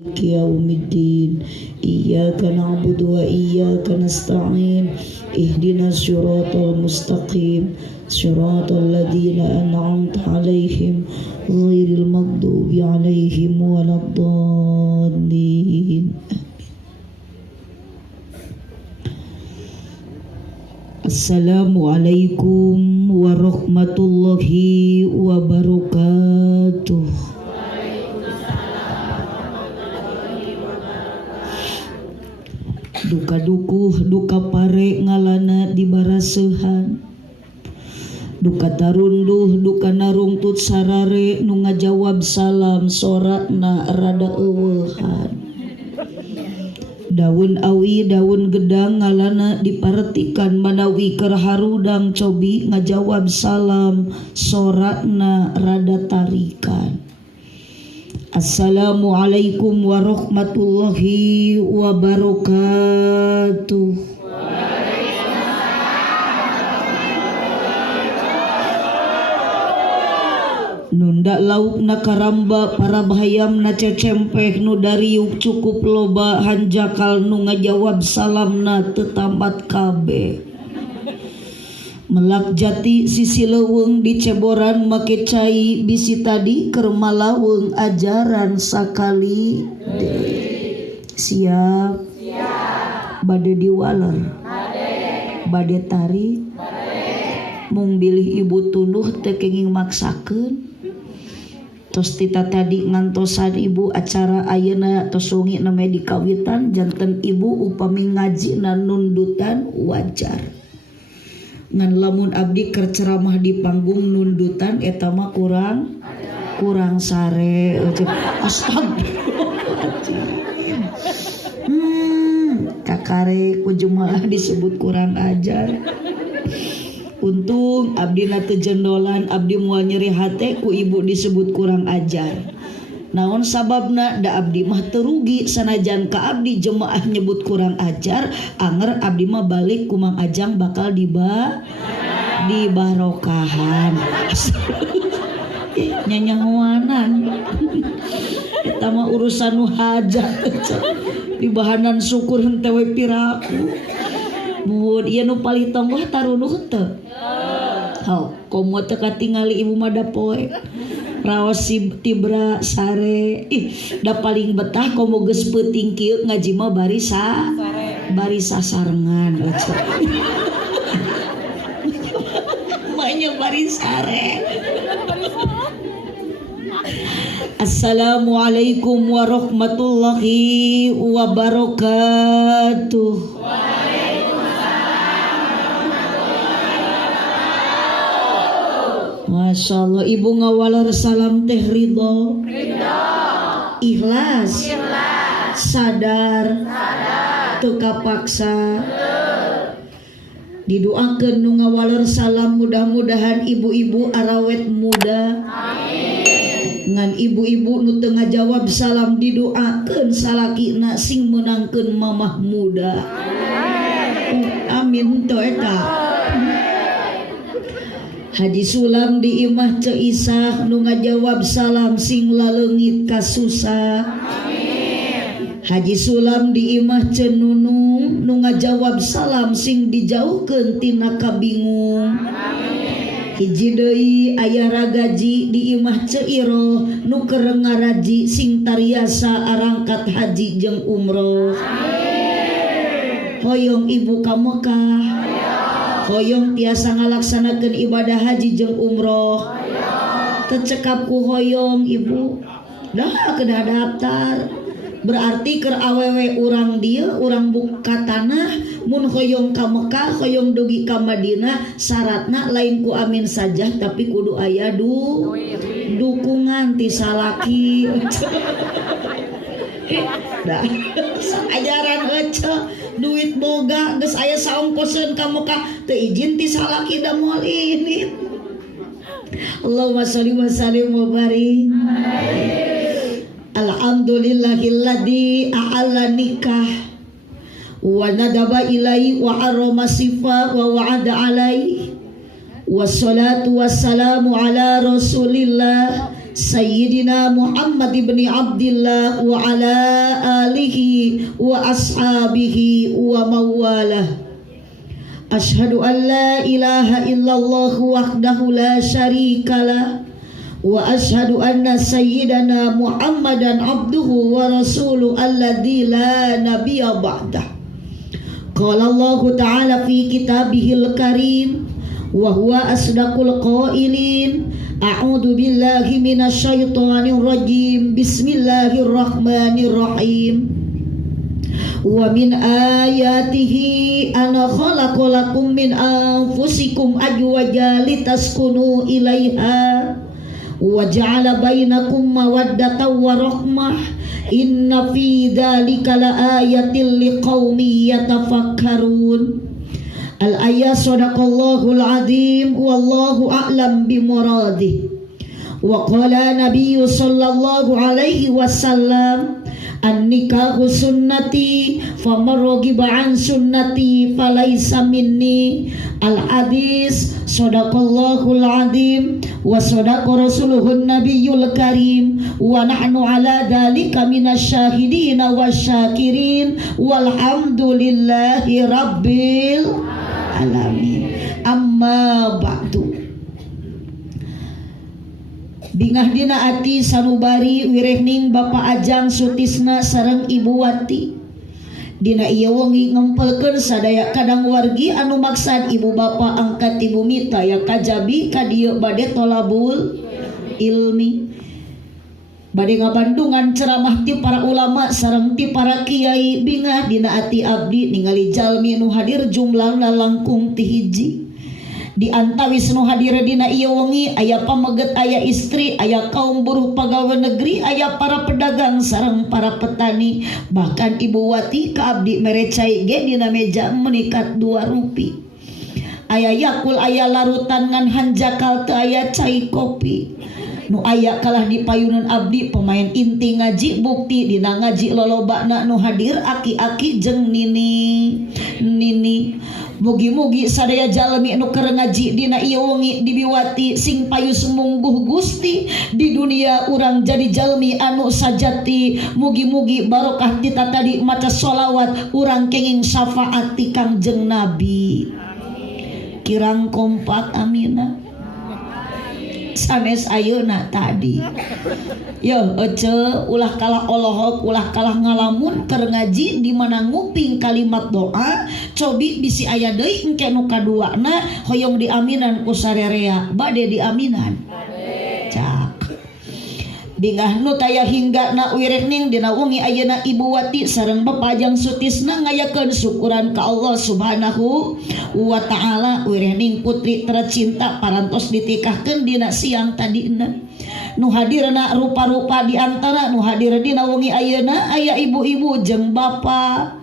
يوم الدين إياك نعبد وإياك نستعين اهدنا الصراط المستقيم صراط الذين أنعمت عليهم غير المغضوب عليهم ولا الضالين. Assalamualaikum warahmatullahi wabarakatuh. Duka dukuh duka pare ngalana di barasehan, duka tarunduh duka narungtut sarare nu ngajawab salam sorakna rada eueuhan. Daun awi daun gedang ngalana diparetikan manawi keur harudang cobi ngajawab salam sorakna rada tarikan. Assalamualaikum warahmatullahi wabarakatuh. Nunda lauk na karamba para bahayam na cecempeh nu dariuk cukup loba hanjakal nu ngajawab salam na tetampat kabe. Melak jati sisi leuweung di ceboran make cai bisi tadi keur malaweng ajaran sakali deui. Siap bade diwaler bade tarik mung bilih ibu tunduh teu kenging maksakeun. Tos tita tadi ngantosan ibu acara ayeuna tos sungi na dikawitan janten ibu upami ngaji na nundutan wajar. Ngan lamun abdi keur ceramah di panggung nundutan eta mah kurang sare. Astagfirullahaladzim. Kakare ku jemaah disebut kurang ajar. Untung abdi na teu jendolan, abdi moal nyeri hate ku ibu disebut kurang ajar. Naon sababna da abdi mah teu rugi sanajan ka abdi jemaah nyebut kurang ajar, anger abdi mah balik ku Mang Ajang bakal dibarokahan. Nyanyahoanan. Eta mah urusan nu hajat. Di bahanan syukur henteu we piraku. Mun ieu nu palitonggoh tarunuh teu. Hau, komo teu katingali ibu mah da poe. Raos si tibra sare da paling betah komo geus peuting kieu ngaji mah bari sasarengan. Manya bari sare. Assalamualaikum warahmatullahi wabarakatuh. Masya Allah, ibu ngawalar salam teh ridho, ikhlas, sadar, teu kapaksa. Didoakeun nu ngawalar salam mudah-mudahan ibu-ibu arawet muda. Ngan ibu-ibu nu teu ngajawab salam didoakeun salakina sing meunangkeun mamah muda. Amin to eta. Haji Sulam di imah Ceisah nu ngajawab salam sing laleungit kasusah. Haji Sulam di imah Cenunung nu ngajawab salam sing dijauhkeun tina kabingung. Hiji deui aya ragaji di imah Ceiro nu keur ngaraji sing tariasa arangkat haji jeung umroh. Hoyong ibu ka Mekah, hoyong tiasa ngalaksanakeun ibadah haji jeung umroh. Tecekap ku hoyong ibu, dah kedah daftar. Berarti keur awewe urang dieu urang buka tanah. Mun hoyong ka Mekah, hoyong dugi ka Madinah, syaratna lain ku amin saja tapi kudu aya dukungan ti salaki. Dah ajaran ece duit boga geus aya saongkoseun ka Mekah teu izin ti salaki da moal ini. Allahumma sholli wa sallim wa barik. Alhamdulillahilladzi a'alla nikah wa nadaba ilai wa harrama sifa wa wa'ada alai. Wassalatu wassalamu ala rasulillah Sayyidina Muhammad ibn Abdillah wa ala alihi wa ashabihi wa mawalah. Ashhadu an la ilaha illallah wahdahu la syarikalah wa ashhadu anna sayyidana Muhammadan abduhu wa rasuluhu alladzi la nabiyya ba'dah. Qala Allah ta'ala fi kitabihil karim wa huwa asdaqul qailin. A'udzu billahi minasy syaithanir rajim. Bismillahirrahmanirrahim. Wa min ayatihi ana khalaqalakum min anfusikum azwajan litaskunu ilaiha wa ja'ala bainakum mawaddatan wa rahmah. Inna fi dzalika laayatil liqaumin yatafakkarun. Al-ayat sadaqallahul azim wallahu a'lam bimuradih. Wa qala nabiyyu sallallahu alaihi wasallam an-nikahu sunnati faman raghiba an sunnati falaysa minni. Al-hadis sadaqallahul azim wa sadaqa rasuluhun nabiyyul karim wa nahnu ala dzalika minasyahidina wasyakirin walhamdulillahi rabbil alamin. Amma ba'du. Bingah dina ati sanubari wirehning Bapak Ajang Sutisna sareng Ibu Wati. Dina ieu wengi ngempelkeun sadaya kadang wargi anu maksad ibu bapa angkat ibu mita ya kajabi ka dieu bade tolabul ilmi. Bade ngabandungan ceramah ti para ulama sareng ti para kiai. Bingah dina ati abdi ningali jalmi nu hadir jumlahna langkung ti hiji. Di antawis nu hadir dina ieu wengi aya pameget, aya istri, aya kaum buruh pagawe negeri, aya para pedagang sareng para petani, bahkan Ibu Wati ka abdi merecai ge dina meja menikat 2 rupi. Aya yakul, aya larutan ngan hanjakal teu aya cai kopi. Nu aya kalah di payunan abdi pemain inti ngaji, bukti dina ngaji lolobana nu hadir aki-aki jeung nini. Mugi-mugi sadaya jalmi anu keur ngaji dina ieu wengi di Biwati sing payus mungguh Gusti di dunia urang jadi jalmi anu sajati. Mugi-mugi barokah ti tadi maca sholawat urang kenging syafaat ti Kangjeng Nabi. Kirang kompak amina. Sanes ayeuna tadi. Yo ece ulah kalah olohok, ulah kalah ngalamun keur ngaji di mana nguping kalimat doa, cobi bisi aya deui engke nu kaduana hoyong diaminan ku sarerea bade diaminan. Cak. Bingah nu taya hingga na wirehning dina wengi ayeuna Ibu Wati sareng Bapak Ajang Sutisna ngayakeun syukuran ka Allah Subhanahu wa taala. Wirehning putri tercinta parantos ditikahkeun dina siang tadina. Nu hadirna rupa-rupa di antara nu hadir dina wengi ayeuna aya ibu-ibu jeung bapak.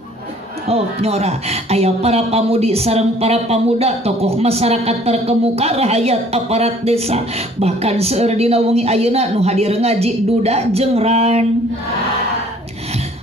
Oh nyora, aya para pamudi sareng para pamuda, tokoh masyarakat terkemuka, rakyat aparat desa, bahkan seueur dina wengi ayeuna nu hadir ngaji duda jeung ran.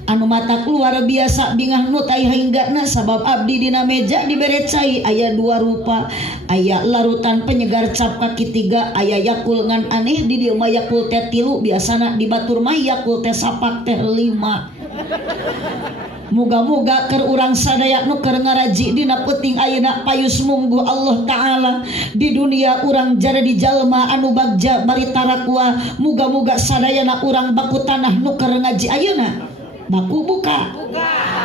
Anu mata luar biasa bingah nu tai hinggana sabab abdi dina meja dibere cai aya 2 rupa, aya larutan penyegar cap kaki 3, aya yakul ngan aneh di dieu mah yakul teh 3, biasana di batur mah yakul teh sapak teh 5. Muga-muga keur urang sadaya nu keur ngaraji dina peuting ayeuna payus mungguh Allah taala di dunia urang jara di jalma anu bagja bari tarakwa. Muga-muga sadayana urang baku tanah nu keur ngaji ayeuna baku buka.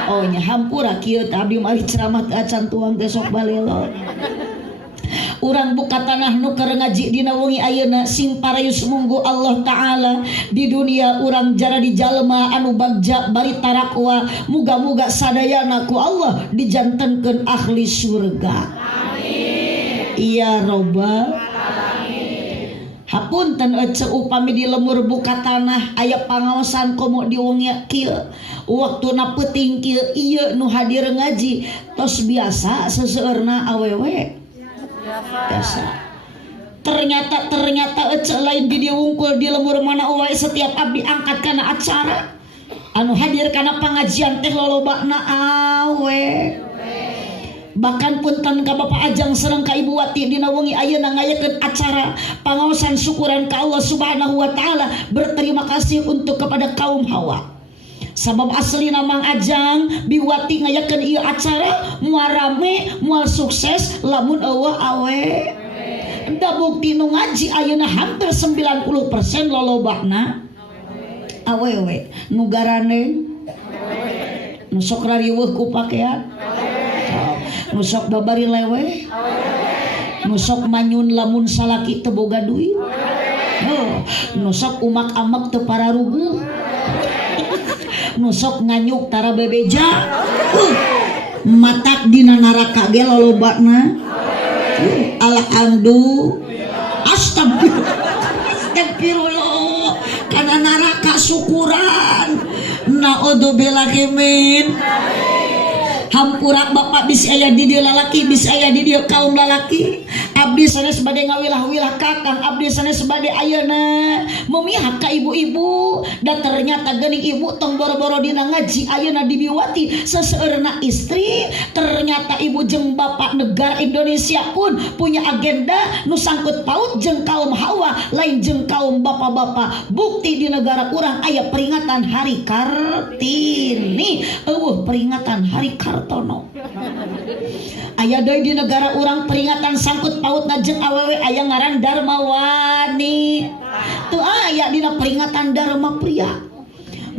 Oh nya hampura kieu teh abdi mari ceramah teh acan tuang teh sok balelot. Urang buka tanah nu keur ngaji dina wengi ayeuna sing parayus munggu Allah taala di dunia urang jara di jalma anu bagja bari tarakwa. Muga-muga sadayana ku Allah dijantenkeun ahli surga. Amin. Ya Rabbal alamin. Hapunten ece upami di lemur buka tanah aya pangaosan komo di wengi kieu waktuna peuting kieu ieu nu hadir ngaji tos biasa seseueurna awewe. Biasa. Ternyata ece lain di diungkul di lemur mana wae setiap abdi angkat kana acara anu hadir kana pangajian teh lolobana awe. Bahkan punten ka Bapak Ajang sareng ka Ibu Wati dina wengi ayeuna ngayakeun acara pangaosan syukuran ka Allah Subhanahu wa taala, berterima kasih untuk kepada kaum Hawa. Sabab asli Mang Ajang Biwati ngayakeun ieu acara moal rame moal sukses lamun eueuh awe. Da bukti nu ngaji ayeuna hampir 90% lolobana awewe, nu garane nu sok rariweuh ku pakean, nu sok babari lewe, nu sok manyun lamun salaki teu boga duit, nu sok umak-amak teu pararuguh, nu sok nganyuk tara bebeja, matak dina neraka ge lolobana. Alhamdulillah, astagfirullah, karena neraka syukuran. Naudzubillah min. Hampurak Bapak bisa aya di dieu lalaki, bisa aya di dieu kaum lalaki. Abdi sanes bade ngawilah-wilah kakang, abdi sanes bade ayeuna memihak ka ibu-ibu. Dan ternyata geuning ibu tong boro-boro dina ngaji ayeuna di Biwati seseueurna istri. Ternyata ibu jeung bapak negara Indonesia pun punya agenda nu sangkut paut jeung kaum Hawa, lain jeung kaum bapak-bapak. Bukti di negara urang aya peringatan Hari Kartini, eueuh peringatan Hari Kartono. Aya deui di negara urang peringatan sangkut pautna jeung awewe aya ngaran Darmawani. Teu aya dina peringatan Dharma pria.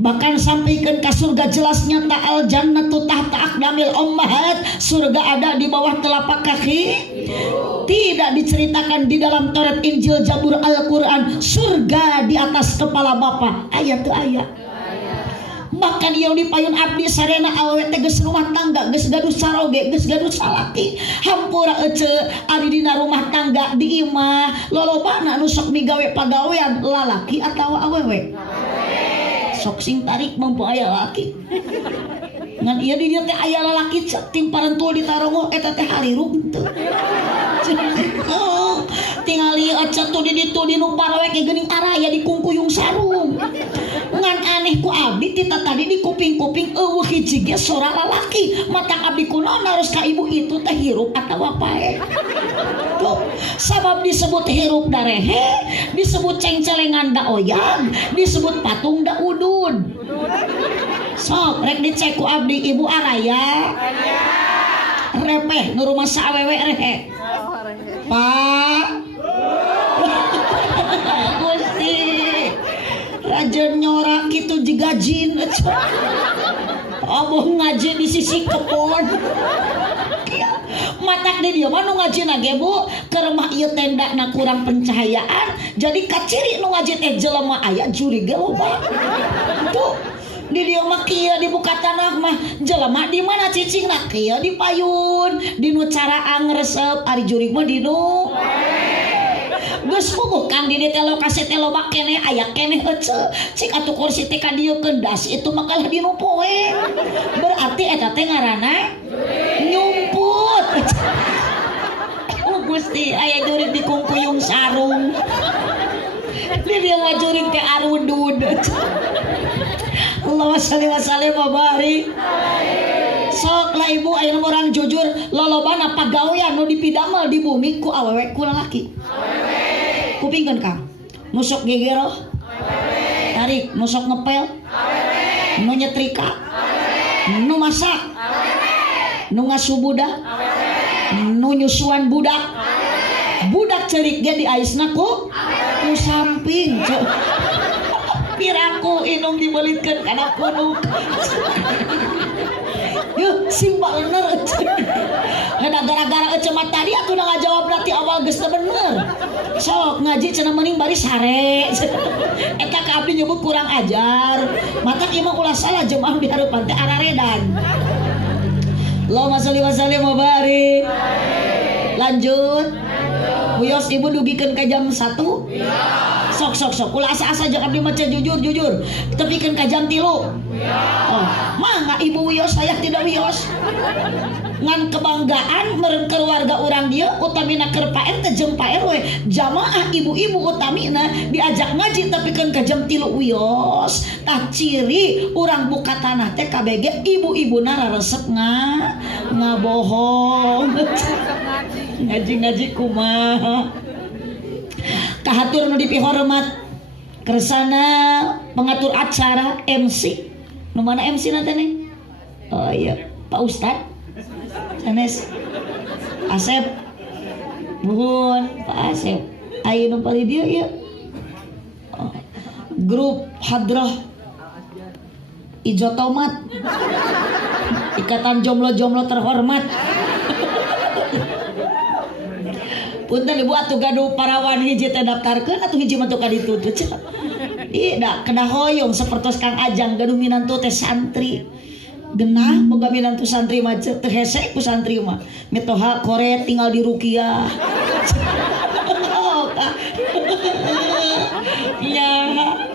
Bahkan sampaikan ke surga jelasnya ta'al jannatu tahta aqdamil ummahat, surga ada di bawah telapak kaki. Tidak diceritakan di dalam Taurat, Injil, Zabur, Al-Quran surga di atas kepala bapak. Ayat tuh ayat. Bahkan yang dipayun abdi sarena awewe teh geus rumah tangga, geus gaduh saroge, geus gaduh salaki, hampura ece ari dina rumah tangga di imah lolobana nu sok migawe pagawean lalaki atawa awewe. Sok sing tarik mampu aya laki. Ngan ieu di dieu teh aya lalaki tim parentul ditarongo eta teh harirup teu. Oh, tingali aca tuh di ditu di nu parawe ke geuning araya di kungkuyung sarung. Ngan aneh ku abdi tita tadi di kuping-kuping eueuh hiji ge sora lalaki. Mata abdi kunaon harus ka ibu itu teh hirup atawa pae. Tuh, sabab disebut hirup da rehe, disebut cengcelengan da oyang, disebut patung da udud. Sok rek dicek ku abdi ibu araya. Repeh nu rumah sawewe rehe. Pak Gusti Rajen nyorak gitu jiga jin aboh ngaji di sisi kebon matak di dia mah nu ngaji nage bu ke rumah ieu tenda na kurang pencahayaan jadi kaciri nu ngaji teh jelema aya juri ge loba tuh di dia mah kieu dibuka tanah mah jelema di mana cicingna kieu di payun di nu caraang resep ari juri mah di nu geus puguh kang di dieu teh lokasi teh loba keneh aya keneh ece cik atuh kursi teh ka dieu kendas itu mah kalah di nu poe berarti eta teh ngaranna nyumput. Gusti aya jurig di kungkuyung sarung di dieu mah jurig teh arudud. Allahumma shalli wa sallim wa barik. Sok lah ibu aya orang jujur lolobana pagawean nu dipidamel di bumi ku awewe ku lalaki. Kupingkeun Kang. Nu sok gegero. Tarik nu sok ngepel. Nu nyetrika. Nu masak. Nu ngasuh budak. Nu nyusuan budak. Budak ceurik ge di aisna ku samping. Piraku inung dibelitkeun kana kunuk. Yuh simpel bener. Hena gara-gara ece mah tadi atuh ngajawab berarti awal geus teu bener. Sok ngaji cenah mending bari sare. Eta ka abdi nyebut kurang ajar. Matak ieu mah ulah salah jemaah di hareupan teh araredan. Allahumma shalli wa sallim wa barik. Lanjut. Buyos ibu dugikeun ka jam 1. sok ulah asa-asa jangan abdi maca jujur tepikeun ka jam 3 oh mangga ibu wios saya tidak wios ngan kebanggaan meureun keluarga urang dieu utamina keur Pak RT jeung Pak RW jamaah ibu-ibu utamina diajak ngaji tepikeun ka jam 3 wios tah ciri urang buka tanah teh KBG ibu-ibuna raresep ngabohong ngaji kumaha kahatur nu dipihormat kersana pengatur acara MC nu mana MC nanti nih oh iya Pak Ustad sanes Asep nuhun Pak Asep ayo nu pali dia ya grup Hadrah Ijo Tomat Ikatan Jomblo-jomblo terhormat punten ibu atuh gaduh parawan hiji teh daftarkeun atuh hiji mah teu kaditutup ih da kedah hoyong sapertos Kang Ajang gaduh minantu teh santri genah boga minantu santri mah teu hese ku santri mah metoha kore tinggal di Rukiah ya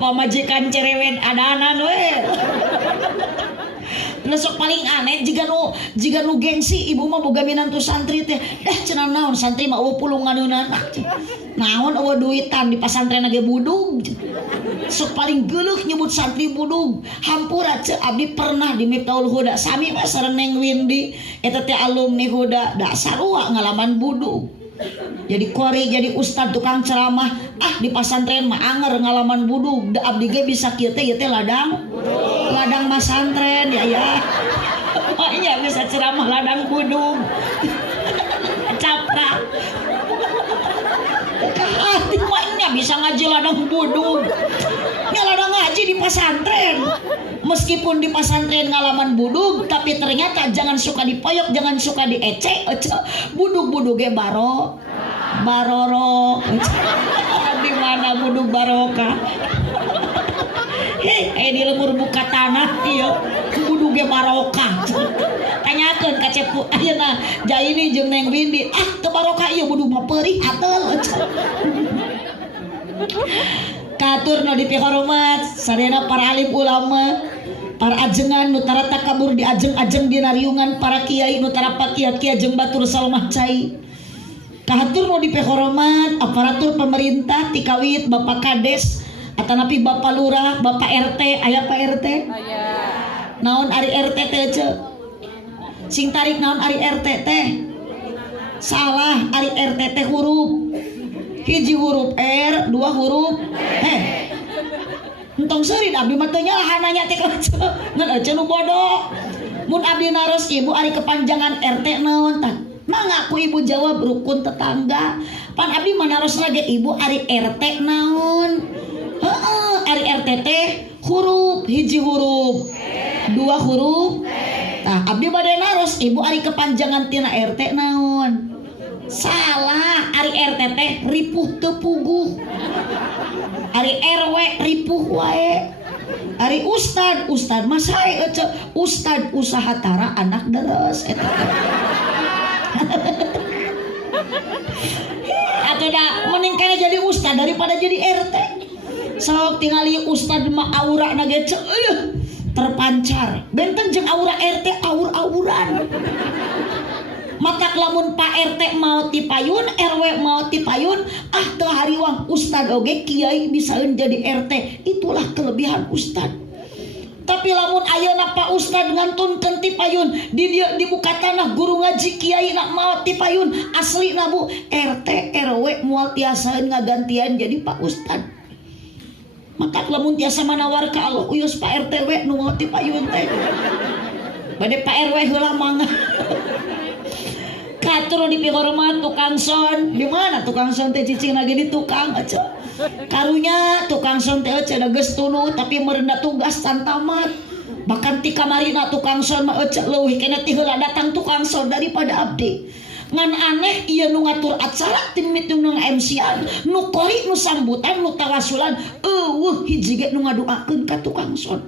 pamajikan cerewet adanan we Nesok paling aneh jika nu gengsi ibu mah boga minantu santri teh cenah naon santri mah eueuh pulunganeunana naon eueuh duitan di pasantren ge budug sok paling geuleuh nyebut santri budug hampura ce abdi pernah di Miftaul Huda sami mah sareng Neng Windy eta teh alumni Huda da sarua ngalaman budug jadi kori jadi ustad tukang ceramah di pasantren mah anger ngalaman budug da abdi ge bisa kieu teh ladang masantren ya makanya bisa ceramah ladang budug capra hati maknya bisa ngaji ladang budug nya ladang ngaji di pasantren meskipun di pasantren ngalaman budug tapi ternyata jangan suka dipoyok jangan suka diecek budug ge baroro di mana budug barokah di lemur buka tanah ieu budug ge barokah tanyakeun ka cepu ayeuna Jaini jeung Neng Windy teu barokah ieu budug mah peurih ateul katur nu dipihormat sadayana para alim ulama para ajengan nu tarata kabur di ajeng-ajeng dina riungan para kiai nu tarapat kiai jeung batur salmah cai kahatur nu dipihormat aparatur pemerintah tikawit Bapak Kades atanapi Bapak Lurah Bapak RT aya Pak RT aya naon ari RT teh ce sing tarik naon ari RT teh salah ari RT teh huruf hiji huruf R dua huruf entong seurit abdi mah teu nyalah nanya teh ngan ece nu bodoh mun abdi naros ibu ari kepanjangan RT naon tah mangga ku ibu jawab rukun tetangga pan abdi mah naros lagi ibu ari RT naon ari RT teh huruf hiji huruf dua huruf tah abdi bade naros ibu ari kepanjangan tina RT naon salah ari RT teh ripuh teu puguh ari RW ripuh wae ari ustad mah sae ustad usaha tara anak deres eta atuh da mending kana jadi ustad daripada jadi RT sok tingali ustad mah aura na ge terpancar benten jeung aura RT aur-auran maka lamun Pak RT mau tipayun RW mau tipayun teu hariwang ustad oge kiai bisa jadi RT itulah kelebihan ustad tapi lamun ayeuna Pak Ustad ngantunkeun tipayun di dieu dibuka tanah guru ngaji kiai nak mau tipayun asli na Bu RT RW moal tiasaeun ngagantian jadi Pak Ustad maka lamun tiasa manawar ka Allah uyus Pak RT we nu mau tipayun teh bade Pak RW heula mangga katur dipihormat tukang son di mana tukang son teh cicing lagi di tukang aja karunya tukang son teh cenah geus tunu tapi meurenda tugas can tamat bahkan ti kamarina tukang son mah leuwih keneh ti heula datang tukang son daripada abdi ngan aneh ieu nu ngatur acara tim mitung nu MC-an nu kori nu sambutan nu tawasulan eueuh hiji ge nu ngadoakeun ka tukang son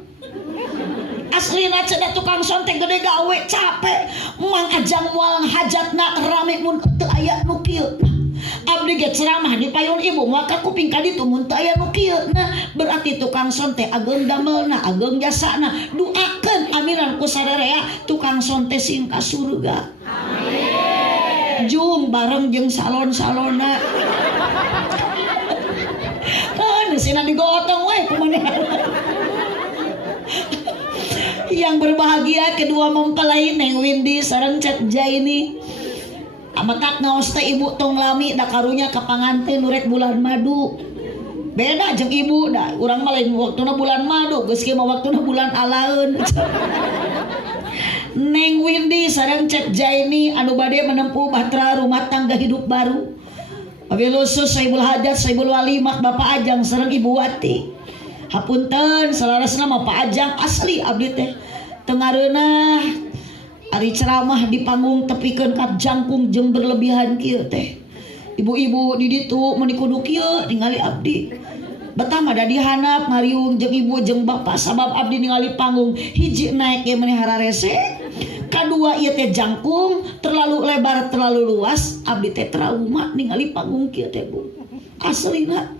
aslina cenah tukang son teh gede gawe capek mang ajang moal hajatna rame mun teu aya nu kieu abdi abdi ge ceramah di payun ibu maka kuping ka ditu mun teu aya nu kieu. Nah berarti tukang son teh ageung damelna ageung jasana duakeun amiran ku sadarea tukang son teh sing ka surga. Amin. Jung bareng jeung salon-salonna. Sina digotong we kumanehan. Yang berbahagia kedua mempelai Neng Windy sareng Cek Jaini. Amatak ngaos teh ibu tong lami da karunya ka panganten nurek bulan madu. Beda jeung ibu da urang mah lain waktuna bulan madu geus kieu mah waktuna bulan alaeun. Neng Windy sareng Cek Jaini anu bade menempuh bahtera rumah tangga hidup baru. Abi lusus Saibul Hajat Saibul Walimah Bapak Ajang sareng Ibu Wati. Hapunten salarasna mah Pak Ajang asli abdi teh. Teu ngareunah ari ceramah di panggung tepikeun kap jangkung jeung berlebihan kieu teh. Ibu-ibu di ditu mun kudu kieu ningali abdi. Betah mah da dihanap ngariung jeung ibu jeung bapak sabab abdi ningali panggung hiji naek ge maneh hararese. Kadua ieu teh jangkung terlalu lebar terlalu luas abdi teh trauma ningali panggung kieu teh Bu. Aslina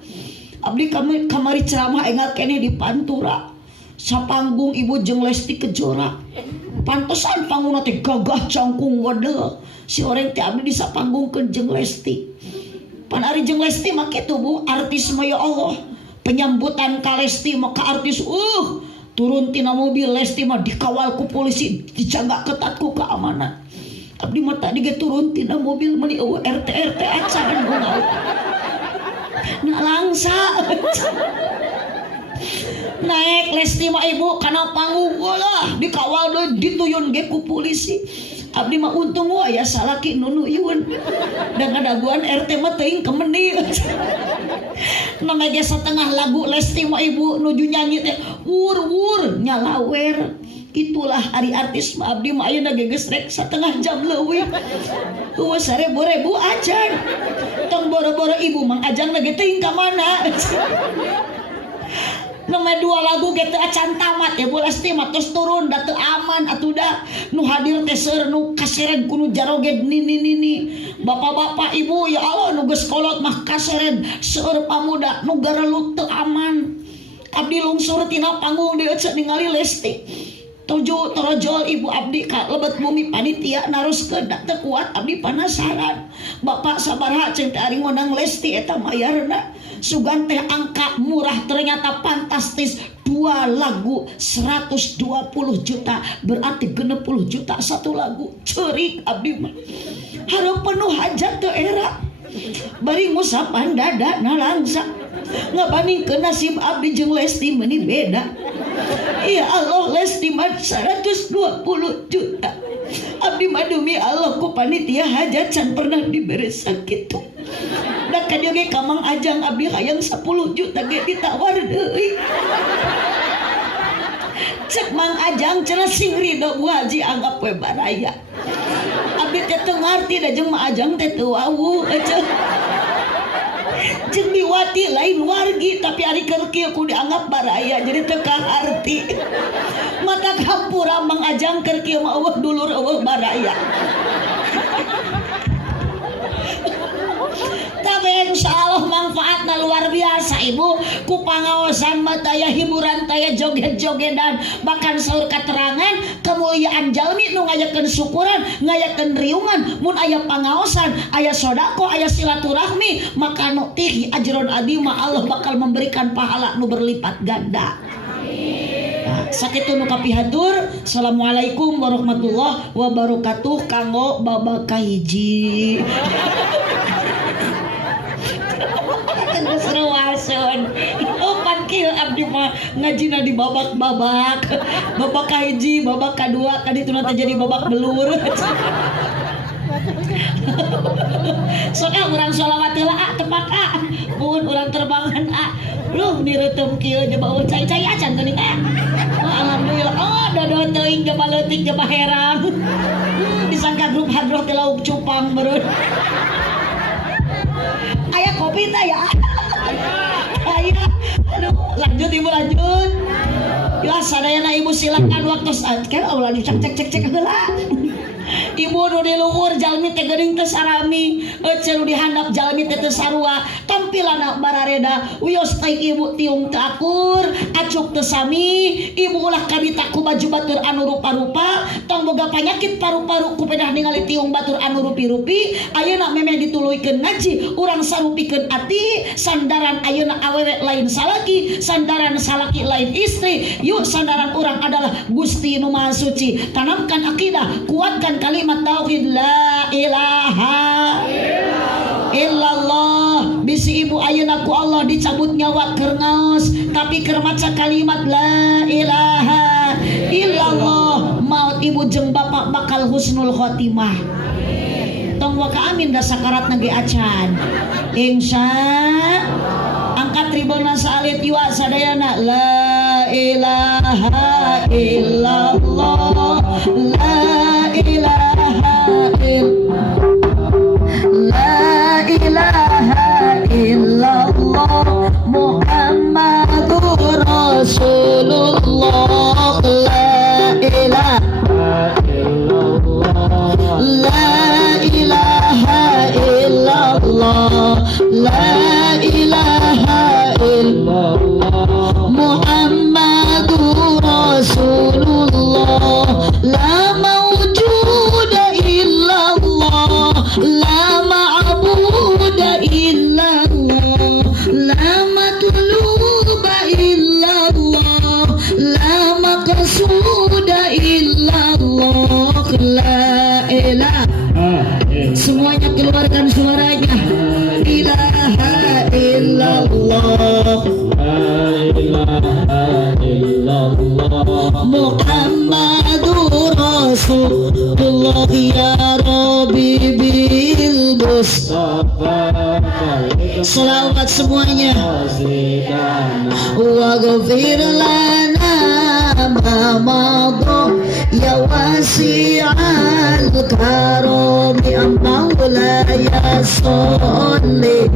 abdi kamari ceramah engat keneh di Pantura sapanggung ibu jeung Lesti Kejora. Pantesan panggungna teh gagah jangkung wadeuh. Si oreng teh abdi disapanggungkeun jeung Lesti. Pan ari jeung Lesti mah kitu Bu, artis mah ya Allah. Penyambutan ka Lesti mah ka artis turun tina mobil Lesti mah dikawal ku polisi dijaga ketat ku keamanan. Abdi mah tadi ge turun tina mobil meuni RT acan gua. Nah langsa. Naik Lesti mah ibu kana panggung ulah dikawal deui dituyun ge ku polisi. Abdi mah untung aya salaki nu nuyun. Da ngadaguan RT mah teuing kemeni. Namanya setengah lagu Lesti mah ibu nuju nyanyi teh wur nyalawer. Itulah hari artis mah abdi mah ayeuna geus rek setengah jam leuwih. Eueuh 1000 acan. Tong boro-boro ibu Mang Ajang lagi teuing ka mana. Nomor 2 lagu ge teu acan tamat ya Bu Lesti mah tos turun da teu aman atuh da nu hadir teh seueur nu kaseret kudu jaroget nini bapak-bapak ibu ya Allah nu geus kolot mah kaseret seueur pamuda nu gareluk teu aman. Abdi lungsur tina panggung dieu ningali Lesti tuju torojol ibu abdi ka lebet bumi panitia naruskeun da teu kuat abdi panasaran bapak sabaraha ceuk teh ari ngonang Lesti eta mayarna sugan teh angka murah ternyata fantastis 2 lagu 120 juta berarti 60 juta satu lagu ceurik abdi mah hareup penuh hajat teu era bari ngusapan dada nalangsa ngabandingkeun nasib abdi jeung Lesti meuni beda. Ya Allah Lesti mah 120 juta abdi mah demi Allah ku panitia hajat can pernah diberi sakit. Da kadieu ge ka Mang Ajang abdi hayang 10 juta ge ditawar deui. Cek Mang Ajang cenah sing ridho Bu Haji anggap we baraya. Abdi teh teu ngarti da jeung Mang Ajang teh teu wau jeung Biwati lain wargi tapi ari keur kieu ku dianggap baraya jadi teu kaharti. Mata kampura Mang Ajang keur kieu mah eueuh dulur eueuh baraya. Tapi insyaallah manfaatna luar biasa ibu ku pangaosan mah taya hiburan taya joget-jogedan bahkan saur katerangan kemuliaan jalmi nu ngayakeun syukuran ngayakeun riungan mun aya pangaosan aya sodako aya silaturahmi maka nu tihi ajrun adima Allah bakal memberikan pahala nu berlipat ganda. Nah, sakitu nu kapihatur. Assalamualaikum warahmatullahi wabarakatuh kanggo babak kahiji. Seruasun opan kieu abdi mah ngajina di babak-babak babak kahiji babak kadua kaditu teh jadi babak belur. Soalnya urang sholawat heula tepak mun urang terbangan lu direuteum kieu coba cai-cai acan geuning alhamdulillah dodo teuing coba leutik coba herang disangka grup hadroh teh lauk cupang beureun. Aya kopi teh ya. Aya. Aduh, lanjut ibu lanjut. Ya sadayana ibu silakan waktu kan ulah dicek heula. Ibu nu di luhur jalmi teh geuning teu sarami, eceu nu di handap jalmi teh teu sarua, tampilana barareda, wios taik ibu tiung teu akur, acuk teu sami, ibu ulah kadita ku baju batur anu rupa-rupa, tong boga panyakit paru-paru ku pedah ningali tiung batur anu rupi-rupi, ayeuna memeh dituluykeun ngaji, urang sarupikeun ati, sandaran ayeuna awewe lain salaki, sandaran salaki lain istri, yuk sandaran urang adalah Gusti Nu Maha Suci, tanamkan akidah, kuatkan kalimat tauhid la ilaha illallah. Bisi ibu ayeuna ku Allah dicabut nyawa keur ngaos tapi keur maca kalimat la ilaha illallah, maut ibu jeung bapak bakal husnul khotimah. Tong waka amin da sakaratna ge acan insya angkat ribona saalit iwa sadayana la ilaha illallah la ilaha illallah Muhammadur Rasulullah la ilaha illallah la ilaha illallah la ilaha illallah Muhammadur Rasulullah la mawjuda illallah la ma'buda illallah la matluba illallah la maqsuda illallah la ilaha. Semuanya keluarkan suaranya ilaha illallah la ilaha illallah Muhammadur Rasulullah ya Rabbi bil Mustafa. Selawat semuanya. Wa ghafir lana ma madha ya wasi'al karami maulaya salli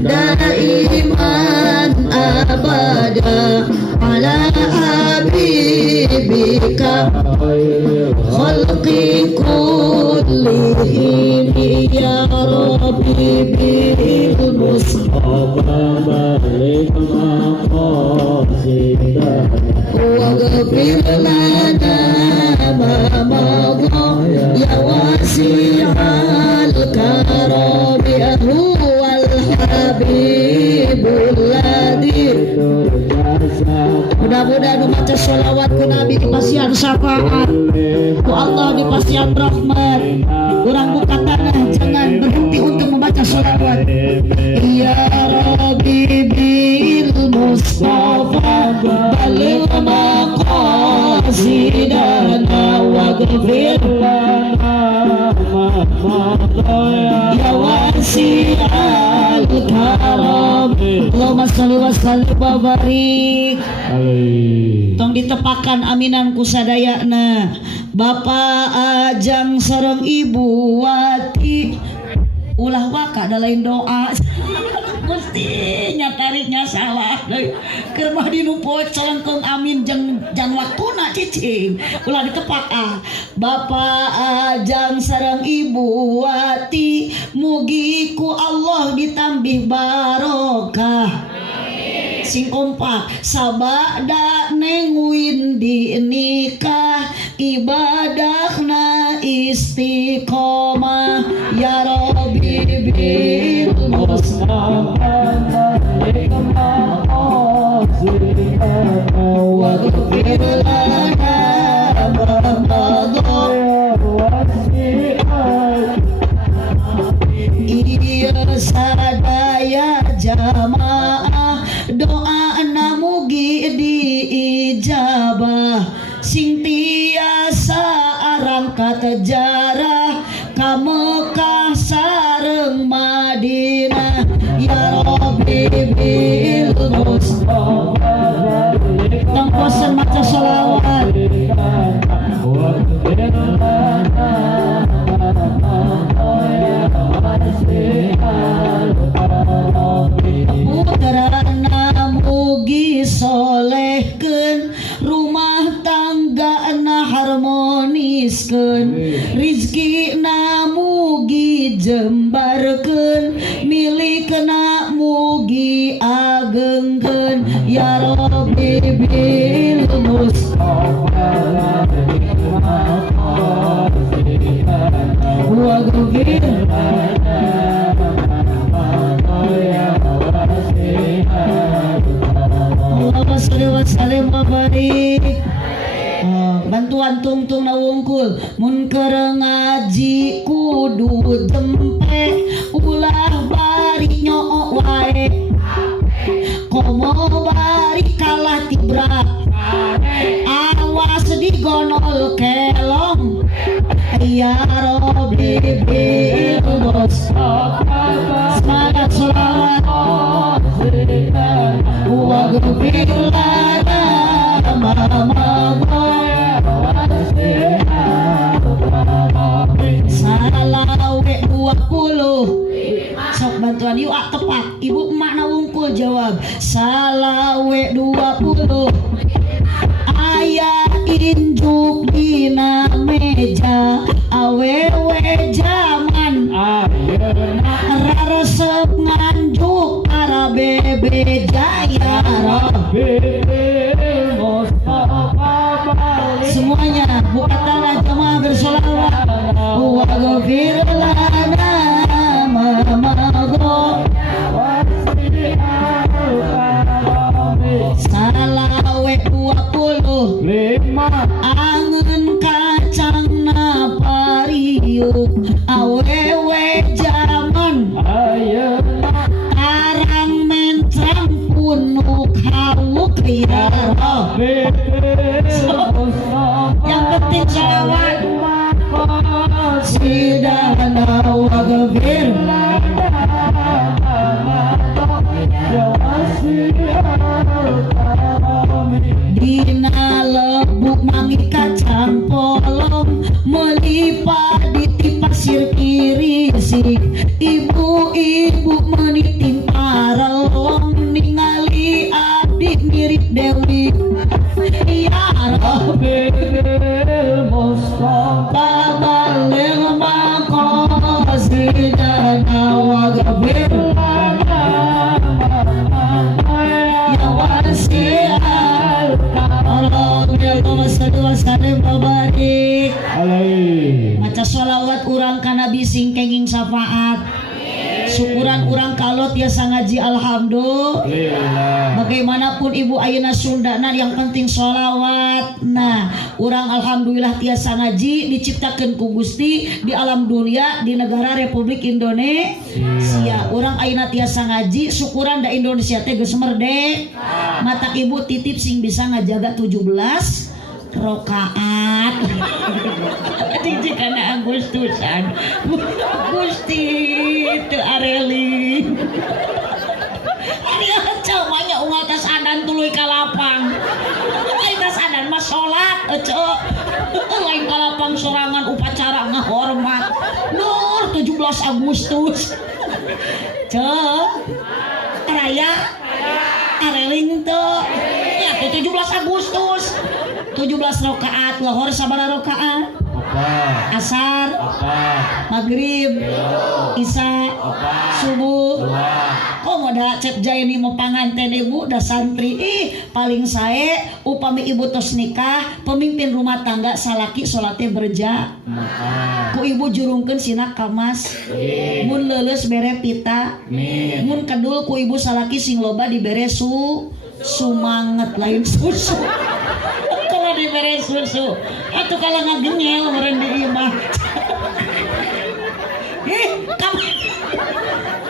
daiman abada ala habibika khalqi kullihim ya Rabbi bil Mustafa malik maqasidana wa ghafir lana ma madha ya wasi'al karami huwal habibul ladzi. Mudah-mudahan membaca sholawat ku Nabi dipasihan syafaat ku Allah dipasihan rahmat. Kurang buka tanah jangan berhenti untuk membaca sholawat. Ya Rabbi bil Mustafa baligh maqasidana waghfir lana ya wasi'al karam. Allahumma sholli wa sallim wa barik. Tong ditepakan aminan ku sadayana Bapak Ajang sareng Ibu Wati ulah waka da lain doa mestinya tariknya salah keur mah dinupot calengkeung amin jang waktuna cicing ulah ditepak Bapak Ajang sareng Ibu Wati mugi ku Allah ditambih barokah sing kompak sabada neng windi nikah ibadahna istiqomah ya Rabbi bil Mustafa wa ghfir lana ma madha iya sadaya jamaah doa namugi diijabah sing tiasa arangkat jarah ka Mekah sareng Madinah ya Rabbi bil Mustafa. Tong bosen maca sholawat putrana mugi soleh keluargana harmoniskeun rizkina mugi jembarkeun milikna mugi agengkeun ya Rabbi bil Mustafa wa ghfir Allahumma shalli wa sallim wa barik. Bantuan tungtung na wungkul mun keur ngaji kudu jempe ulah bari nyoo wae komo bari kalah tibrak awas digonol kelong ya Rabbi bil Mustafa semangat sholawat wa ghfir lana salawe 20 sok bantuan yuk tepat ibu emak na wungkul jawab salawe 20 aya injuk dina meja awewe jaman raresep nganjuk para bebe jaya Rabbi semuanya buka tangan jamaah bersolawat wa ghafir lana mamago salawe 20 angen kacangna pariuk awewe jaman arang mencang punuk hawuk ya Rabbi yang penting salawat sidana wa ghafir dina lebuk mangi kacang polong melipah di pasir kirisik ibu-ibu menitim paralong ningali adik mirip Dewi ya Rabbi Mustafa baligh maqasidana wa ghafir ya wasi'al Allahumma shalli wa sallim wa barik maca sholawat urang ka Nabi sing kenging syafaat syukuran urang kalot tiasa ngaji alhamdulillah bagaimanapun ibu ayeuna Sundana yang penting sholawat nah urang alhamdulillah tiasa ngaji diciptakeun ku Gusti di alam dunia di negara Republik Indonesia urang ayeuna tiasa ngaji syukuran da Indonesia teh geus merdeka mata ibu titip sing bisa ngajaga 17 rokaat Cici kana Agustusan Gusti teu areli dia cawanya ungal tas adan tuluy ka lapang ai tas adan mah salat ece lain ka lapang sorangan upacara ngahormat nur 17 Agustus cek raya areling teu ya 17 Agustus 17 rakaat lohor sabaraha rakaat asar maghrib isya subuh kok moda cek jayani mau panganten ibu da santri paling sae upami ibu tos nikah pemimpin rumah tangga salaki salate berja ku ibu jurungkeun sina kamas mun leuleus bere pita mun kedul ku ibu salaki sing loba dibere sumanget lain susu kalau dibere susu atuh kalau ngagengel meureun di imah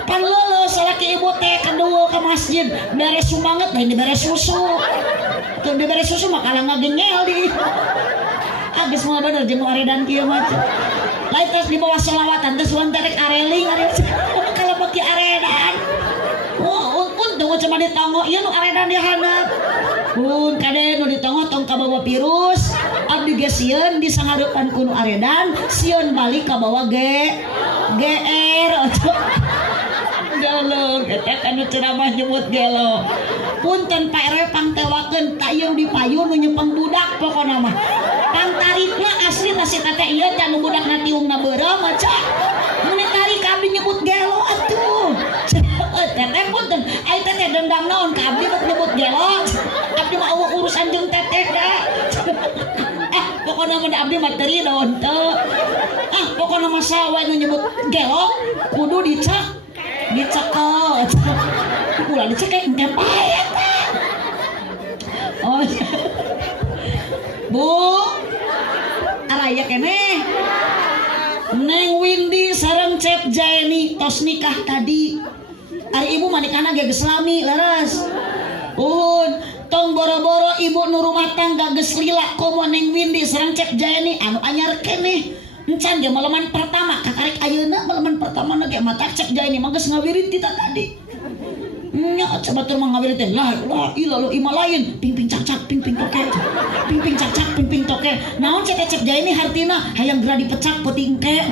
pan leuleus salaki ibu teh kedua ke masjid bere sumanget lain dibere susu tuh dibere susu mah kalau ngagengel di geus moal bener jeung aredan kieu mah lain tos di bawah sholawatan teh suan terek areling kalau beki aredan untung cuma ditongo ieu nu aredan dihandap pun kade nu ditongo tong kabawa virus abdi ge sieun disangareupan ku nu aredan sieun balik kabawa GR galong eta kan ceramah nyebut gelo punten Pak RW pangtewakeun tayung di payun nu nyepeng budak pokona mah teteh ieu can nu budakna tiungna beureum aca. Mun tari ka abdi nyebut gelo atuh. Teteh punten, ai teteh dendam naon ka abdi rek nyebut gelo. Abdi mah urusan jeung teteh da. Pokoknya mun abdi mah teri naon teu. Pokoknya mah sawe nu nyebut gelo kudu dicekel. Ulah dicek engke pae eta. Oh. Bu. Araya keneh. Neng Windy sareng Cep Jaini tos nikah tadi. Ari ibu mah nikahna geus lami laras. Tong boro-boro ibu nu rumah tangga geus lila komo Neng Windy sareng Cep Jaini anu anyar keneh. Encan ge maleman pertama kakarek ayeuna maleman pertama na ge mata Cep Jaini mah geus ngawirit kita tadi. Nya coba tur mah ngawirit teh lah ilah imah lain ping cak ping toke. Ping cak ping toke. Naon Cep Jaini hartina hayang geura dipecak peuting ke.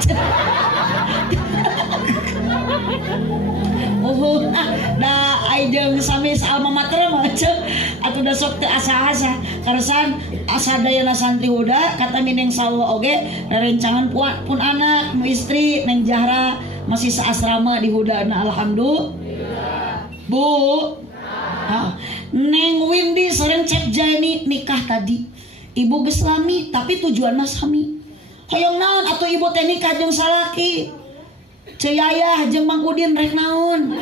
Da ai jeung sami alma mater mah atuh da sok teu asa-asa karesan asa dayana santri huda kata mineng salwa oge rerencangan pun anak nu istri Neng Jahra masih saasrama di hudana alhamdulillah. Bu Neng Windy sareng Cep Jaini nikah tadi ibu geus lami tapi tujuanna sami hoyong naon atuh ibu teh nikah jeung salaki Ceyayah jeung Mang Udin rek naon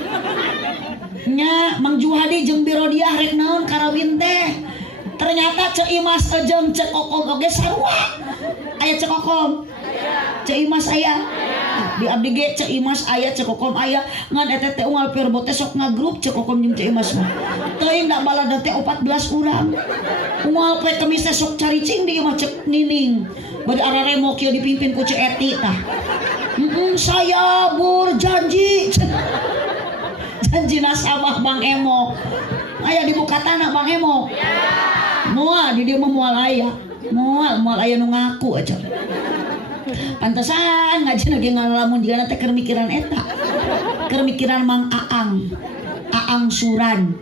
nya Mang Juhadi jeung Birodiah rek naon karawin teh ternyata Ceu Imas jeung Cek Kokom oge sarua aya Cek Kokom Ceu Imas aya di abdi ge Ceu Imas aya Cek Kokom aya ngan eta teh unggal perbo teh sok ngagrup Cek Kokom jeung Ceu Imas mah teuing da balada teh 14 urang unggal poe Kemis teh sok caricing di imah Cek Nining bade arare mo kieu dipimpin ku Ceu Eti tah. Saya berjanji janji nasabah Bang Emo aya di bukatana Bang Emo moal di dieu mah moal aya moal aya nu ngaku aja pantesan ngaji lagi ngalamun digana teh keur mikiran eta keur mikiran Mang Aang Suran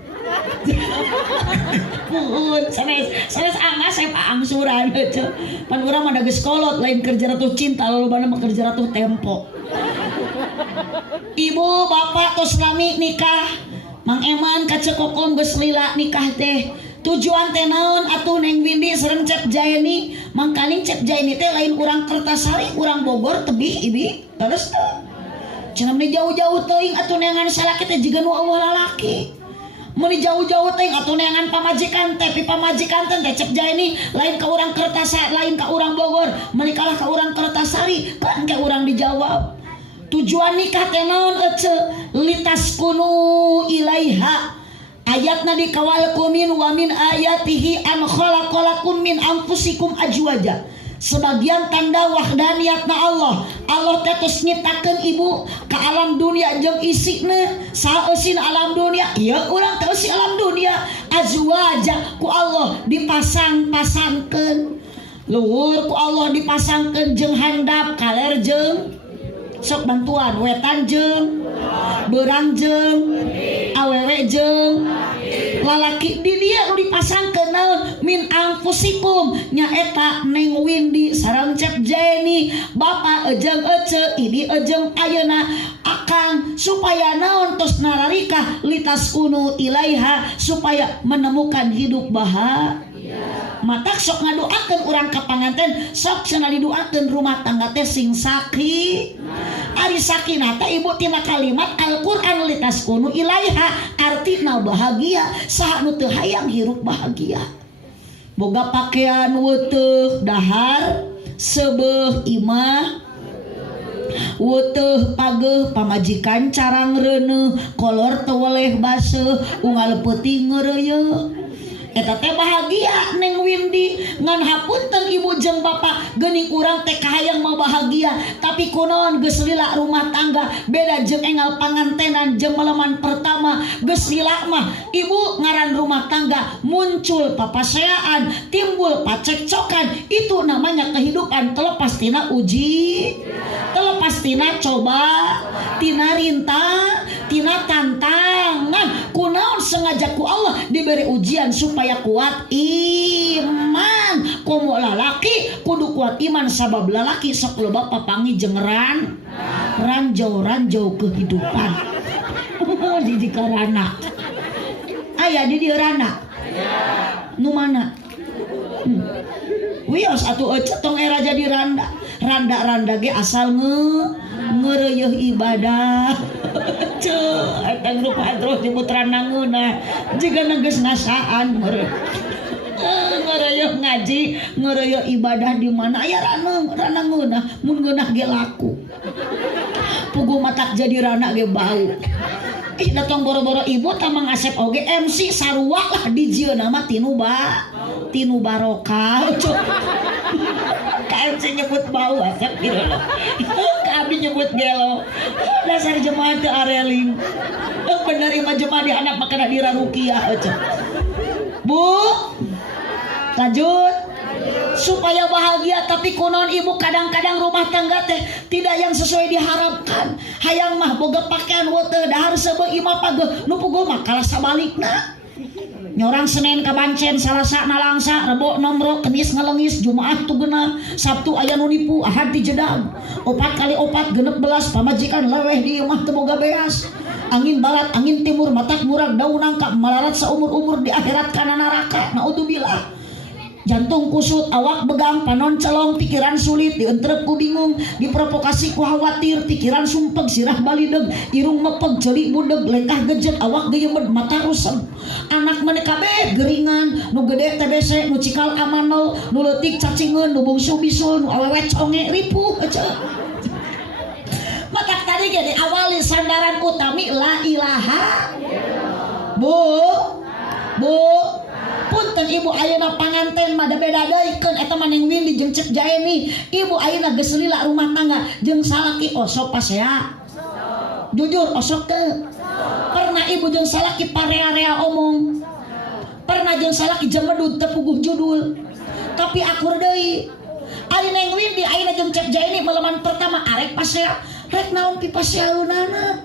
sanes angga saya Aang Suran pan urang mah da geus kolot lain kerja ratuh cinta lolobana mah kerja ratuh tempo. Ibu bapak tos lami nikah Mang Eman ka Cek Kokom geus lila nikah teh tujuan teh naon atuh Neng Windy sareng Cep Jaini mangkaning Cep Jaini teh lain urang Kertasari urang Bogor tebih ibi terus teh cenah meni jauh-jauh teuing atuh neangan salaki teh jiga nu eueuh lalaki meni jauh-jauh teh atuh neangan pamajikan teh pi pamajikan teh Cep Jaini lain ka urang Kertasari lain ka urang Bogor meni kalah ka urang Kertasari kan ke urang dijawab tujuan nikah teh naon litaskunu ilaiha ayatna dikawalkum min wa min ayatihi an khalaqalakum min anfusikum ajwaja sebagian tanda wahdaniyatna Allah teh tos nyiptakeun ibu ka alam dunia jeung isina saha eusina alam dunia ieu urang teh eusi alam dunia azwaja ku Allah dipasang-pasangkeun luhur ku Allah dipasangkeun jeung handap kaler jeung sok bantuan wetan jeung beurang jeung awewe jeung lalaki di dia nu dipasangkeun naon min anfusikum nyaeta Neng Windy sareng Cep Jaini bapa ejeng ece ini ejeng ayeuna akang supaya naon tos nararikah litaskunu ilaiha supaya menemukan hidup bahagia matak sok ngadoakeun urang ka panganten sok cenah didoakeun rumah tangga teh sing saki ari sakinah teh ibu tina kalimat Al-Qur'an litaskunu ilaiha artina bahagia saha nu teu hayang hirup bahagia boga pakaian weuteug dahar seubeuh imah weuteug pageuh pamajikan carang reuneuh kolor teu weleh baseuh unggal peuting ngeureuyeuh eta teh bahagia Neng Windy ngan hapunten ibu jeung bapak geuning urang teh kahayang mau bahagia tapi kunaon geus lila rumah tangga beda jeung enggal pangantenan jeung maleman pertama geus lila mah ibu ngaran rumah tangga muncul papaseaan timbul pacekcokan itu namanya kehidupan terlepas tina uji terlepas tina coba tina rintang tina tantangan kunaon sengaja ku Allah diberi ujian supaya kuat iman. Komo lalaki kudu kuat iman sabab lalaki sok loba papangi jengeran ranjau kehidupan. Di karana aya di dieu rana nu mana wios atuh tong era jadi randa ge asal ngeureuh ibadah. Eta grup terus disebut randangeuna jiga geus ngasaan ngeureuh ngaji ngeureuh ibadah di mana aya randangeuna mun geunah ge laku pugu matak jadi rana ge bau. Datang boro-boro ibu tamang ngasep oge MC sarua lah di jieun nama tinu barokah. KMC nyebut bau asap gitu loh. Kami nyebut gelo. Dasar jemaah teu areling. Bener imah jemaah di anak makana dira rukiah. Bu, lanjut. Supaya bahagia tapi kunaon ibu kadang-kadang rumah tangga teh tidak yang sesuai diharapkan. Hayang mah boga pakaian wote dahar sebeu imah pageuh nu puguh mah kalah sabalikna. Nyorang Senin kabancen Salasa nalangsa Rebo nomro Kemis ngalengis Jumaah tugeuna Sabtu aya nu nipu Ahad dijedag 4 kali 4 16 pamajikan leweh di imah teu boga beas. Angin barat angin timur matak murag daun nangka malarat saumur-umur di akhirat kana neraka naudzubillah. Jantung kusut, awak begang, panon celong, pikiran sulit, dientrep ku bingung, diprovokasi ku khawatir, pikiran sumpeg, sirah balideg, irung mepeg, celik budeg, lekah gejet, awak geyemed, mata rusem. Anak mana kabeh geringan, nu gede TBC, nu cikal amanol, nu leutik cacingeun, nu bungsu bisul, nu awewe conge ripuh aja. Maka tadi jadi awali sandaran utami la ilaha. Bu punten ibu ayeuna panganten mah da beda deuykeun eta mah Neng Windy jeung Cep Jaeni. Ibu ayeuna geus lila rumah tangga jeung salaki osok pasea. Jujur osok teu. Pernah ibu jeung salaki parea-rea omong. Pernah jeung salaki jemedut teu puguh judul. Tapi akur deui. Ari Neng Windy ayeuna jeung Cep Jaeni meleman pertama arek pasea. Rek naon pi paseaeunana?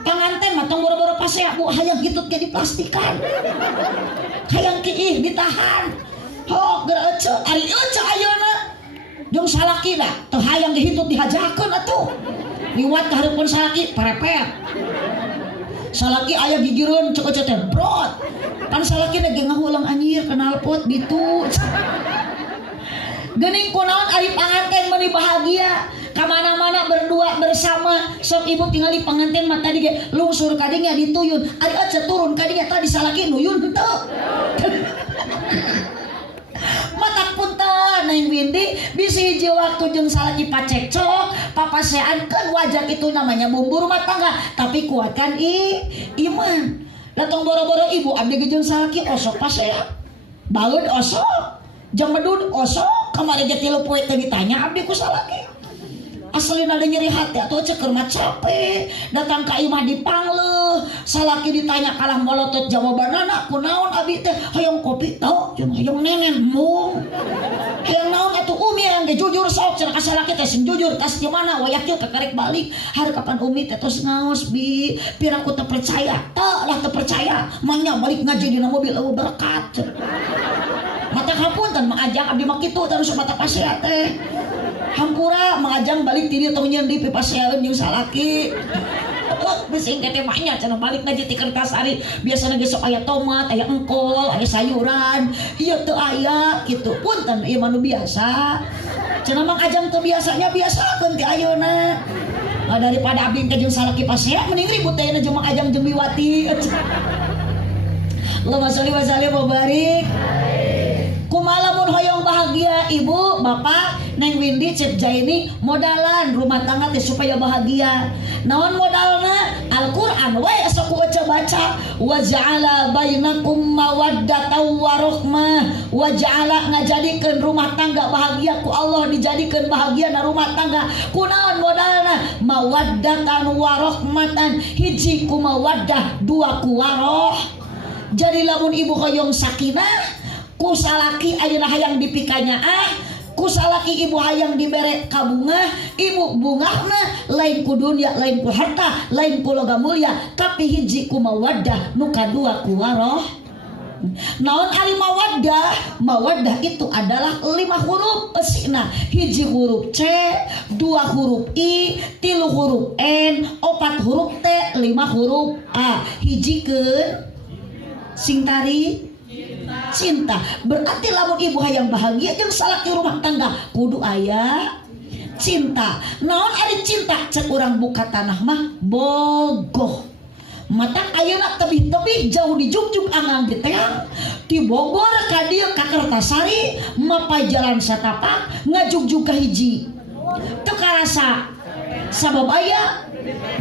Panganten mah tong boro-boro pasea bu hayang hitut ge diplastikan. Hayang kiih ditahan. Hok geura ece ari ece ayeuna. Jeung salaki da teu hayang dihitut dihajakeun atuh. Liwat ka hareupeun salaki parepet. Salaki aya gigireun ceuk ece teh brot. Kan salaki na ge ngahulang anjir kenal pot ditu. Geuning kunaon ari panganten meuni bahagia. Kamana-mana berdua bersama sok ibu tinggal di pengantin mah tadi ge lungsur kadinya dituyun ari aja turun kadinya tadi salaki nuyun henteu matak punten Neng Windy bisi hiji waktu jeung salaki pacekcok papaseankeun wajah itu namanya bumbu rumah tangga tapi kuatkan iman datang boro-boro ibu abdi ge jeung salaki osok pasea baeud osok jemedud osok kamari ge 3 poe teh ditanya abdi ku salaki asli ada nyeri hati atau ceker mah capek datang ka imah dipangleuh salaki ditanya kalah molotot jawabanana kunaon abi teh hayang kopi tau jeung hayang nengen mung hayang naon atuh umi yang jujur sok cenah ka salaki teh sing jujur tas di mana wayak kieu kakarek balik hari kapan umi teh tos ngaos bi pirang ku teu percaya teu lah teu percaya mangnya balik ngaji dina mobil eueuh berkat mata hapunten mangajak abdi mah kitu terus mata pasea teh hampura mengajang balik tidieu tong nyeun di papaseaeun jeung salaki. Bising kete mahnya cenah balik ngaji ti kertas ari biasana ge sok aya tomat, aya engkol, aya sayuran. Ieu teu aya kitu. Punten ieu mah nu biasa. Cenah mang ajang teu biasanya biasakeun ti ayeuna. Daripada abdi jeung salaki pasea mending ribut teh jeung mang ajang jeung biwati. Allahumma sholli wa sallim wa barik. Kumaha lamun hoyong bahagia ibu, bapak, Neng Windy, Cep Jaeni modalan rumah tangga teh supaya bahagia. Naon modalna? Al-Qur'an we sok waca baca wa ja'ala bainakum mawaddatan wa rahmah wa ja'ala ngajadikeun rumah tangga bahagia ku Allah dijadikeun bahagia na rumah tangga. Kunaon modalna? Mawaddatan wa rahmatan hiji ku mawaddah dua ku waroh. Jadi lamun ibu hoyong sakinah ku salaki ayeuna hayang dipikanya ku salaki bagi ibu hayang dibere ka bunga, ibu bungahna lain ku dunya, lain ku harta, lain ku logam mulia, tapi hiji ku mawaddah, nu kadua ku waroh. Naon ari mawaddah? Mawaddah itu adalah 5 huruf esina. Hiji huruf C, 2 huruf I, 3 huruf N, 4 huruf T, 5 huruf A. Hijikeun sing tari cinta. Berarti lamun ibu hayang bahagia jeung salaki rumah tangga kudu aya cinta. Naon ari cinta? Cek urang buka tanah mah bogoh. Matang ayeuna tebih-tebih jauh di Jugjug angang di teang di Bogor ka dieu ka Kertasari mapai jalan satapak ngajugjug ka hiji teu karasa sababaya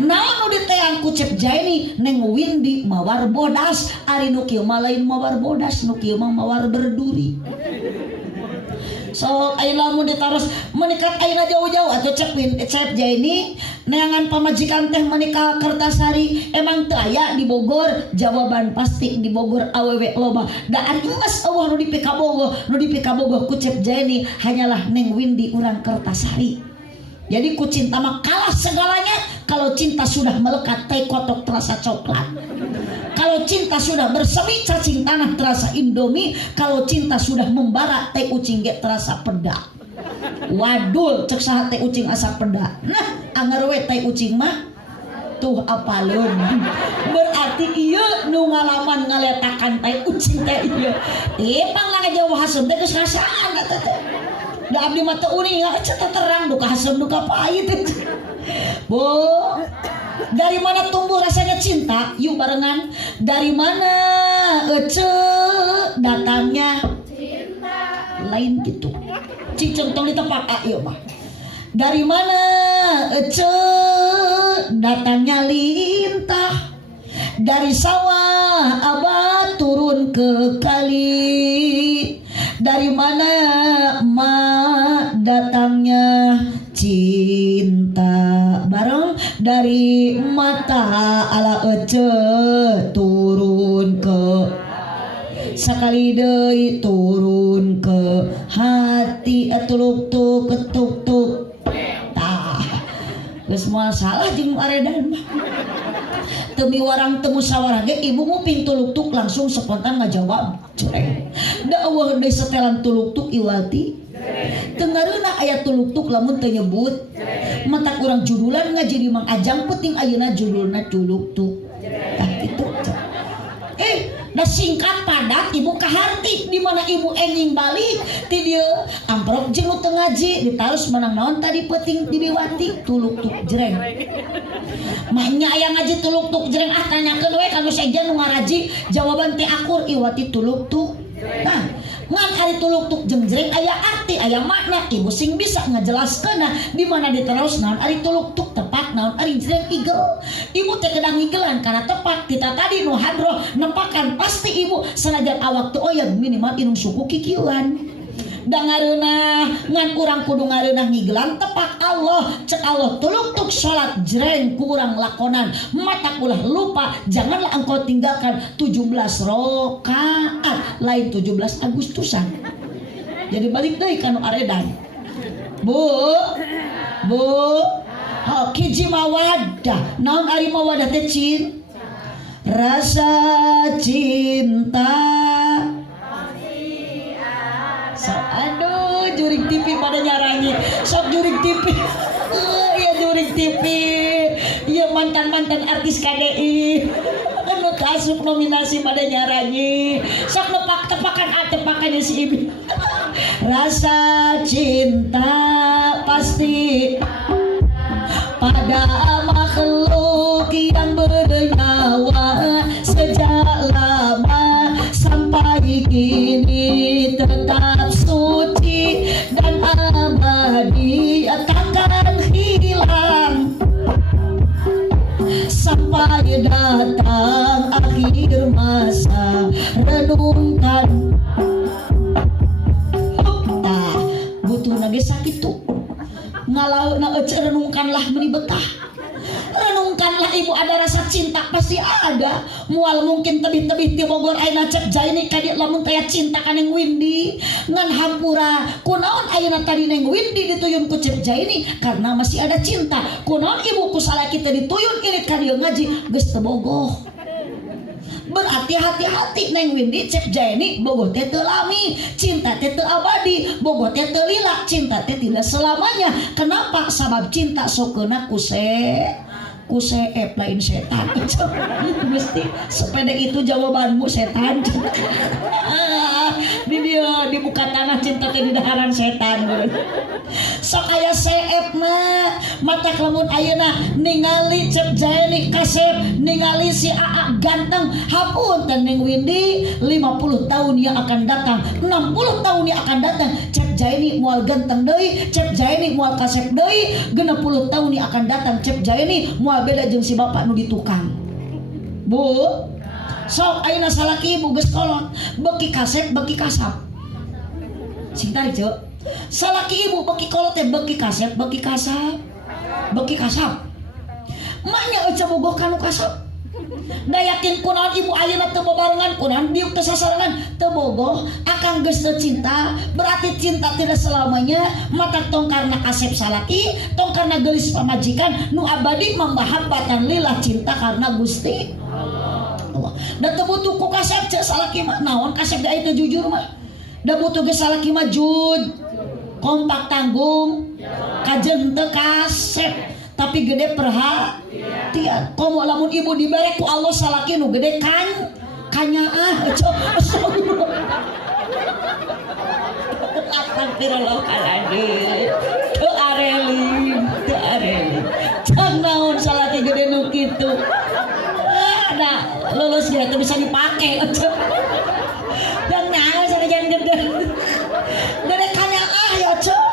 naon nu di teang ku Cep Jaini neng Windy mawar bodas ari nu kieu mah lain mawar bodas nu kieu mah mawar berduri. So ayeuna lamun ditaros menikat ayeuna jauh-jauh atuh Cep Jaini neangan pamajikan teh menikah Kertasari emang teu aya di Bogor. Jawaban pasti di Bogor awewe loba da ari geus eueuh nu di Pikabogoh ku Cep Jaini hanyalah neng Windy urang Kertasari. Jadi ku cinta mah kalah segalanya. Kalau cinta sudah melekat teh kotok terasa coklat. Kalau cinta sudah bersemi cacing tanah terasa Indomie. Kalau cinta sudah membara teh ucing ge terasa peda. Wadul cek saha teh ucing asa peda. Nah anger we teh ucing mah tuh apaleun. Berarti ieu nu ngalaman ngaletakan teh ucing teh ieu. Pang ngajauh hasem teh geus ngasaan eta teh. Da abdi mah teu uning cenah terang duka hasem duka pahit. Bu, dari mana tumbuh rasanya cinta? Yuk barengan. Dari mana ece datangnya cinta? Lain gitu. Ciceng tong ditepak ayo mah. Dari mana ece datangnya lintah? Dari sawah abah turun ke kali. Dari mana datangnya cinta? Bareng dari mata ala ece turun ke sakali deui turun ke hati tuluk tuk ketuk tuk tah geus moal salah jeung aredan mah temi warang temu sawarah ge ibu nguping tuluk tuk langsung spontan ngajawab cereng da eueuh deui setelan tuluk tuk iwalti tengareuna aya tuluk tuk lamun teu nyebut matak urang judulan ngaji di Mang Ajang penting ayeuna judulna tuluk tuk tah kitu da singkat padat ibu kaharti di mana ibu enging balik ti dieu amprok jeung nu teu ngaji ditaros menang naon tadi peuting dibiwati tuluk tuk jreng mahnya aya ngaji tuluk tuk jreng tanyakeun we kanu sejen nu ngaraji jawaban teh akur iwati tuluk tuk. Nah ngan ari tuluk tuk jeung jreng aya arti aya makna ibu sing bisa ngajelaskeunna di mana diterus naon ari tuluk tuk tepat naon ari jreng igel. Ibu teh kedang igelan karena tepat kita tadi nu hadroh nempakan pasti ibu sanajan awak teu oyeg minimal inung suku kikieuan. Dangareuna ngan urang kudu ngareunah ngigelan tepat Allah cek Allah tuluk tuk salat jreng ku urang lakonan mata ulah lupa janganlah engkau tinggalkan 17 rakaat lain 17 Agustusan. Jadi balik deui kanu aredan bu hiji mawaddah naon ari mawaddah teh cin rasa cinta. So, aduh jurig TV pada nyarangi sok jurig TV iya jurig TV iya mantan-mantan artis KDI anu kasuk nominasi pada nyarangi sok tepakan si ibu rasa cinta pasti pada makhluk yang bernyawa sejak lama sampai kini tetap suci dan abadi takkan hilang sampai datang akhir masa renungkan. Butuh nage sakit tuh ngalau na ece renungkanlah meuni betah renungkanlah ibu, ada rasa cinta pasti ada. Mual mungkin tebih-tebih ti Bogor ayeuna cek jaini ka dieu lamun taya cinta ka Neng Windy ngan hampura. Kunaon ayeuna tadi Neng Windy dituyun ku cek jaini karena masih ada cinta. Kunaon ibu ku salaki teh dituyun irit ka dieu ngaji geus teu bogoh. Berarti hati-hati Neng Windy cek jaini bogoh teh teu lami, cinta teh teu abadi, bogoh teh teu lila, cinta teh tidak selamanya. Kenapa? Sabab cinta sokeuna kuseep lain setan. Mesti sepeda itu jawabanmu setan. Di dia di muka tanah cinta teh di daharan setan. Sok aya seep mah mata lamun ayeuna ningali cep jaini kasep ningali si Aa ganteng hapunten Neng Windy 50 tahun yang akan datang, 60 tahun yang akan datang cep jaini moal ganteng deui, cep jaini moal kasep deui, 60 tahun yang akan datang cep jaini moal beda jeung si bapak nu di tukang. Bu, sok ayeuna salaki ibu geus kolot, beki kasep beki kasap. Sing tarik ceu. Salaki ibu beki kolot teh beki kasep beki kasap. Beki kasap. Maknya eueuh bogoh kanu kasap. Da yakin kunaon ibu ayeuna teu bebarengan kunaon diuk teu sasarangan teu bogoh akang geus teu cinta, berarti cinta tidak selamanya. Mata tong karena kasep salaki, tong karena geulis pamajikan nu abadi mambahabbatan lillah, cinta karena Gusti Allah. Da teu butuh ku kasep cek salaki mah naon kasep da itu jujur mah. Da butuh ge salaki mah jud, kompak tanggung, kajen teu kasep tapi gede perhatian. Komo lamun ibu dibere ku Allah salaki nu gede kanyaah astagfirullahaladzim. Teu areling can naon salaki gede nu kitu. Nah lulus dia teu bisa dipake. Dan naon sanajan gede kanyaah ya cok.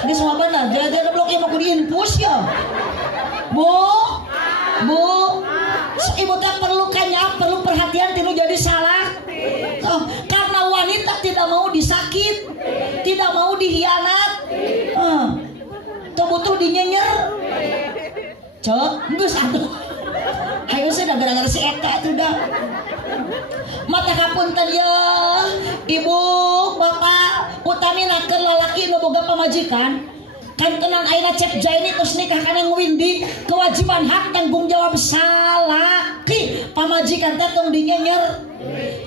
Di semua benar, jalan-jalan blok yang mau diinfus ya, bu, ibu teh perlu kanya, perlu perhatian, tidak jadi salah, karena wanita tidak mau disakit, tidak mau dihianat, tuh butuh dinyenyer, cok, gus aduh, ayo sudah gara-gara si Eta tuh dah. Mata kapunten ya ibu bapak utami nakeun lalaki nu boga pamajikan kan tenan ayeuna cep jaini terus nikah ka Neng Windy, kewajiban hak tanggung jawab salaki pamajikan teh tong dinyenyer,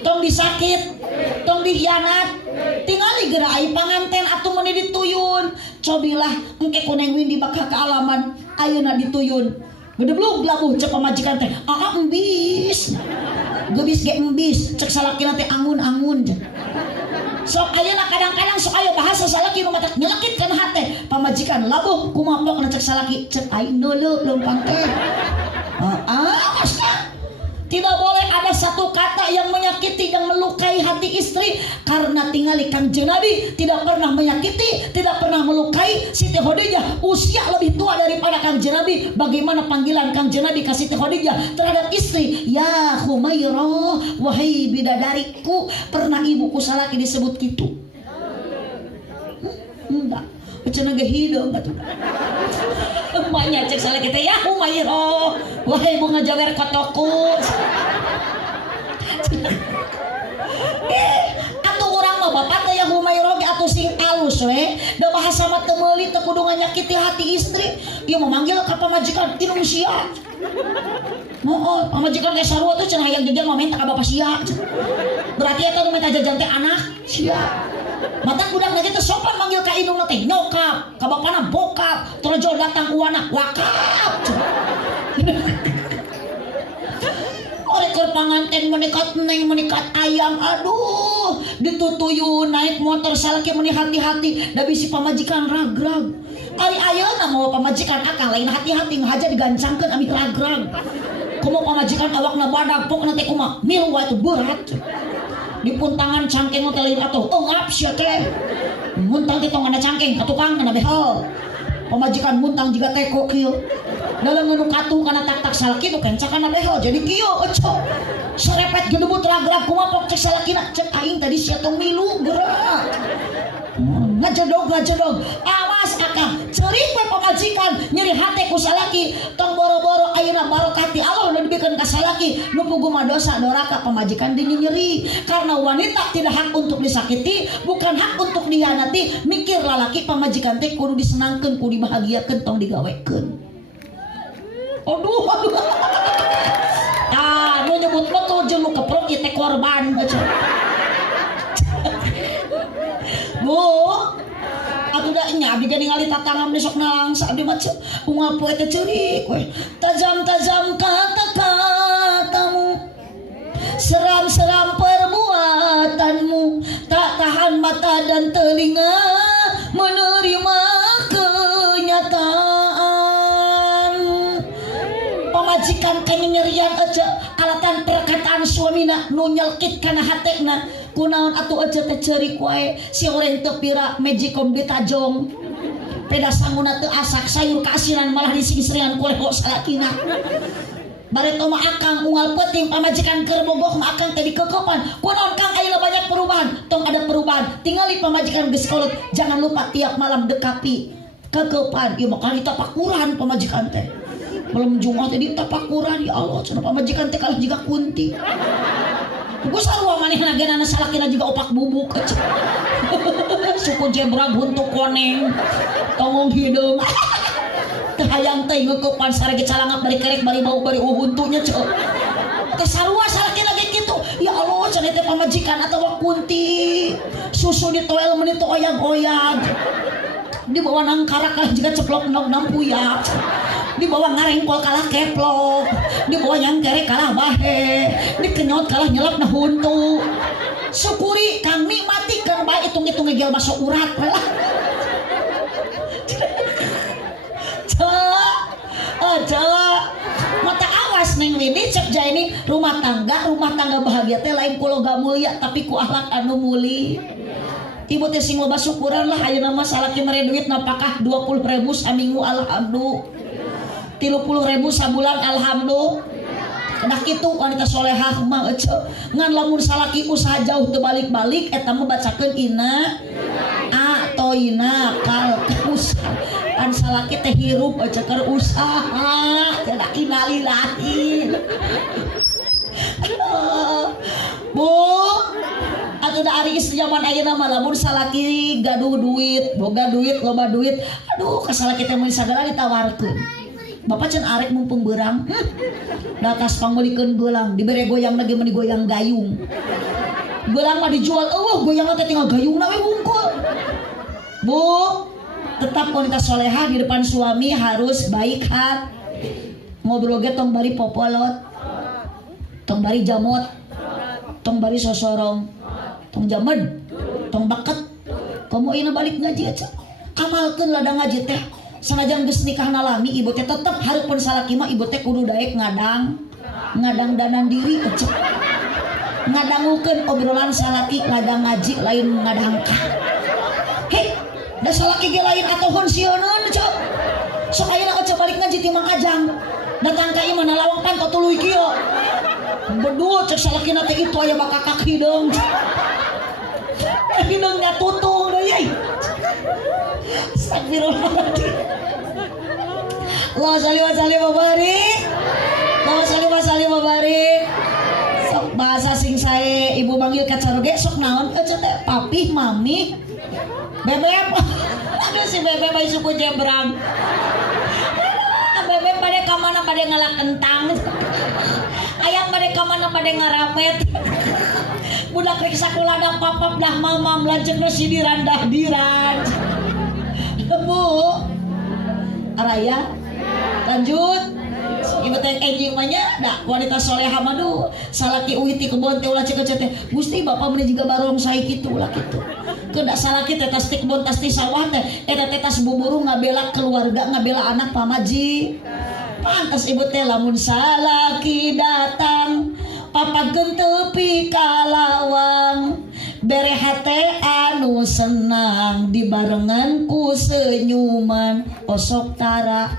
tong disakit, tong dihianat, tingali geura ai panganten atuh meuni dituyun. Cobilah engke ku Neng Windy bakal kaalaman ayeuna dituyun gedeblug labuh cek pamajikan teh embis gebis ge embis cek salakina teh angun-angun. Sok ayeuna kadang-kadang sok aya bahasa salaki nu mata nyelekit kana hate pamajikan labuh kumapok cek salaki cek aing neuleuh leumpang teh. Tidak boleh ada satu kata yang menyakiti, yang melukai hati istri. Karena tingali Kangjeng Nabi tidak pernah menyakiti, tidak pernah melukai. Siti Khadijah usia lebih tua daripada Kangjeng Nabi. Bagaimana panggilan Kangjeng Nabi ke Siti Khadijah terhadap istri? Ya Humairah, wahai bidadariku. Pernah ibuku salaki disebut gitu? Enggak. Cenah ge hideung atuh. Emaknya cek salah kita ya Humairah, wahai bunga jawer kotoku. Atuh urang mah bapak teh ya Humairah ge atuh sing alus we, da bahasa mah teu meuli teu kudu nganyakiti hati istri. Ieu memanggil ka pamajikan tinu sia. Moal pamajikan ge sarua tuh cenah hayang jajan mah minta ka bapak sia. Berarti eta nu minta jajan teh anak sia. Mata budak lagi teh sopan manggil ka indungna teh nyokap, ka bapana bokap, terjol datang ku anak wakap. Orekor panganten menikat neng menikat ayang, aduh ditutuyun naik motor salaki meni hati-hati, da bisi pamajikan ragrag. Ari ayeuna mau pamajikan akang lain hati-hati ngahaja digancangkeun ami ragrag. Kumaha pamajikan awakna badag pokna teh kumaha milu wae teh berat. Di puntangan cangkeng teh lain atuh ngap sia teh muntang teh tong ada cangkeng ka tukang kana behel pamajikan muntang jiga teko kieu dalam nu katu kana tak-tak salaki tu kenca kana behel jadi kieu eco serepet gedebut ragrag kumaha pok cek salakina cek aing tadi sia tong milu geura ngajedog awas akang ceuk nyeri we pamajikan nyeri hate ku salaki tong boro-boro ayeuna barokah ti Allah nu dibikeun ka salaki nu puguh mah dosa doraka pamajikan dini nyeri karena wanita tidak hak untuk disakiti bukan hak untuk dihianati mikir lalaki pamajikan teh kudu disenangkeun kudu dibahagiakeun tong digawekeun. Aduh nu nyebut betul jeung nu keprok ieu teh korban Bu atuh da nya abdi ningali tatangam besok nalangsa abdi mah unggal poe teh ceurik we tajam-tajam kata-katamu seram-seram perbuatanmu tak tahan mata dan telinga menerima kenyataan pamajikan kanyerian aja alatan perkataan suamina nu nyelkit kana hatena kunaon atuh aja teh ceurik wae si urang teu pira mejikom ditajong peda sanguna teu asak sayur kaasiran malah dising-seringan ku leho salakina bareto mah akang unggal peuting pamajikan keur bogoh mah akang teh dikekepan kunaon Kang ayeuna banyak perubahan tong ada perubahan tingali pamajikan geus kolot jangan lupa tiap malam dekapi kekepan ieu mah kali tapakuran pamajikan teh belum Jumat teh ditapakuran ya Allah cenah pamajikan teh kalah jiga kunti gue sarua manehna genana salakina juga opak bubuk suku jebrag huntuk koneng tongong hideung teu hayang teh ngeukepan sarege calangap bari kerek bari bau bari uhuntunya ceu teh sarua salakina ge kitu ya Allah cenah teh pamajikan atawa kunti susu ditoel meuni teu oyag-oyag di bawah nangkara kalah juga ceplok nog nampuyak di bawah ngarengkol kalah keplok di bawah nyangkere kalah bahe di kenyot kalah nyelap na huntu syukuri kang nikmati keur bae hitung-hitung ngegel masuk urat lah mata awas neng Widi cek ja ini rumah tangga bahagia teh lain ku loga mulia tapi ku akhlak anu muli ibu teh sing loba syukuran lah ayeuna mah salaki mere duit napakah 20.000 saminggu alhamdulillah 30.000 sabulan alhamdulillah dah kitu wanita solehah mah ngan lamun salaki usaha jauh teu balik-balik eta mah bacakeun ina atoina kal usaha kan salaki teh hirup aja keur usaha tidak innalillahi Bu atuh da ari istri zaman ayeuna mah lamun salaki gaduh duit boga duit loba duit aduh ka salaki teh mun sagala ditawarkeun Bapak can arek mumpung berang datas pangmelikeun geulang dibere goyang lagi meni goyang gayung geulang mah dijual goyang teh tinggal gayungna we bungkul Bu tetap wanita solehah di depan suami harus baik hati ngobrol ge tong bari popolot tong bari jamot tong bari sosorong tong jamed tong baket komo ina balik ngaji aja amalkeun ladang ngaji teh sanajan geus nikah nalami ibu teh tetep hareupeun salaki mah ibu teh kudu daek ngadang danan diri ecek ngadangukeun obrolan salaki ngadang ngaji lain ngadangkah he da salaki ge lain atohon sieuneun cok sok ayeuna ecek balik ngaji ti Mang Ajang datang ka imah nalawang panto tuluy kieu berdua cek salakina teh itu aya bakakak hideung hideungnya tutung deui astagfirullahaladzim Allahumma shalli wa barik Allahumma shalli wa barik sok bahasa sing sae ibu manggil ka caroge sok naon teh papih mami bebeb aduh si bebeb bae suku jebrang bebeb bade ka mana bade ngalak kentang ayam bade ka mana bade ngaramet budak rek sakola da papap dah mamam lanceuk si diran Bu Araya lanjut ibu teh enjing mah nya da wanita solehah mah duh salaki uwi ti kebon teh ulah ceuk teh Gusti Bapak meuni jiga barong sae kitu ulah kitu keun da salaki teh tas ti kebon tas ti sawah teh eta teh tas buburu ngabela keluarga ngabela anak pamaji pantes ibu teh lamun salaki datang papageun tepi kalawang bere hate anu senang dibarengan ku senyuman osok tara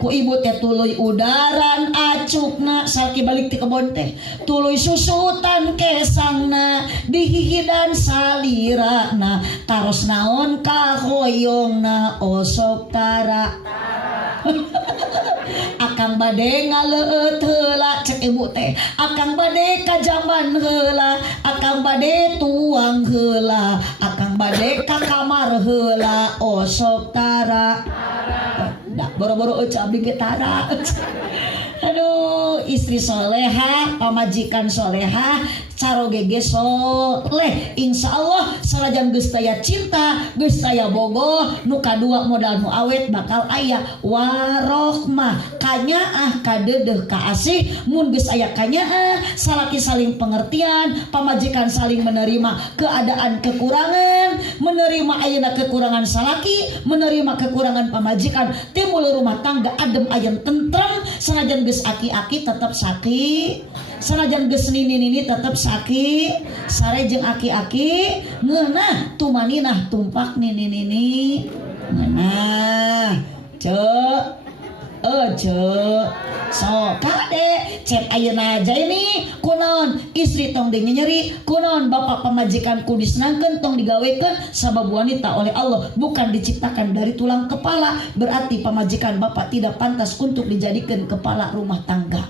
ku ibu teh tuluy udaran acukna salaki balik ti kebon teh tuluy susutan kesangna dihihidan salirana taros naon kahoyongna osok tara akang bade ngaleut heula cek ibu teh akang bade kajaman heula akang bade tuang heula akang bade ka kamar heula osok tara dak boro-boro eueuh abdi ge tara aduh istri soleha pamajikan soleha carogege soleh insyaallah salajan geus taya cinta geus taya bogoh nu kadua modal nu awet bakal aya warohmah kanyaah kadeudeuh kaasih mun geus aya kanyaah salaki saling pengertian pamajikan saling menerima keadaan kekurangan menerima ayeuna kekurangan salaki menerima kekurangan pamajikan timbul rumah tangga adem ayem tentrem sanajan geus aki-aki tetap sakit sanajan geus nini-nini tetap sakit sare jeung aki-aki ngeunah tumaninah tumpak nini-nini ngeunah cek so kade cek ayeuna aja ini kunaon istri tong dinyeri kunaon bapak pamajikan kudu disenangkeun tong digawekeun sabab wanita oleh Allah bukan diciptakan dari tulang kepala berarti pamajikan bapak tidak pantas untuk dijadikan kepala rumah tangga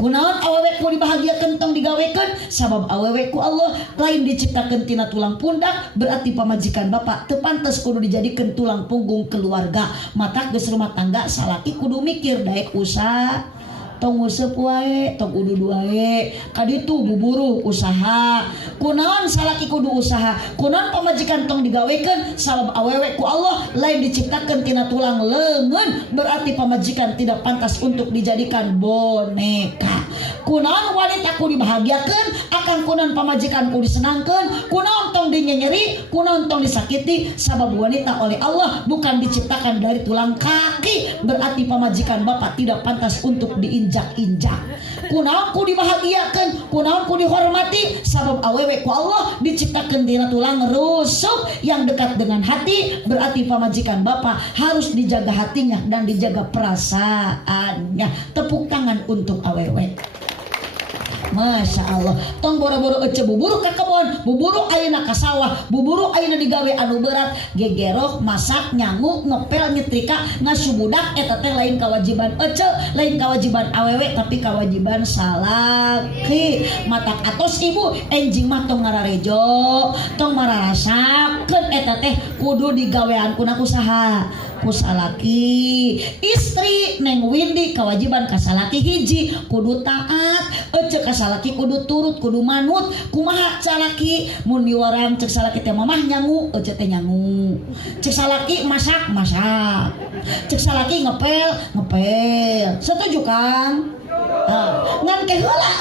kunaon awewe ku dibahagiakeun tong digawekeun sabab awewe ku Allah lain diciptakeun tina tulang pundak berarti pamajikan bapak teu pantes kudu dijadikeun tulang punggung keluarga mata geus rumah tangga salaki kudu mikir daek usaha tong useup wae tong udud wae kaditu buburu usaha kunaon salaki kudu usaha kunaon pamajikan tong digawekeun sabab awewe ku Allah lain diciptakeun tina tulang leungeun berarti pamajikan tidak pantas untuk dijadikan boneka kunaon wanita ku dibahagiakeun akan kunaon pamajikan ku disenangkeun kunaon tong dinyeri kunaon tong disakiti sabab wanita oleh Allah bukan diciptakan dari tulang kaki berarti pamajikan bapak tidak pantas untuk diinjak-injak kunaon ku dibahagiakeun kunaon ku dihormati sabab awewe ku Allah diciptakeun tina tulang rusuk yang dekat dengan hati berarti pamajikan bapak harus dijaga hatinya dan dijaga perasaannya tepuk tangan untuk awewe Masya Allah tong boro-boro ece buburu ke kebon buburu ayeuna ka sawah buburu ayeuna digawe anu berat gegerok masak nyanguk ngepel nyetrika ngasubudak eta teh lain kewajiban ece lain kewajiban awewe tapi kewajiban salaki matak atos ibu enjing mah tong ngararejo tong mararasakeun eta teh kudu digawean kuna usaha kusalaki istri neng Windy kewajiban kasalaki hiji kudu taat ece kasalaki kudu turut kudu manut kumaha salaki mun diwarang cek salaki teh mamah nyangu ece teh nyangu cek salaki masak cek salaki ngepel setuju kan ngan ke heula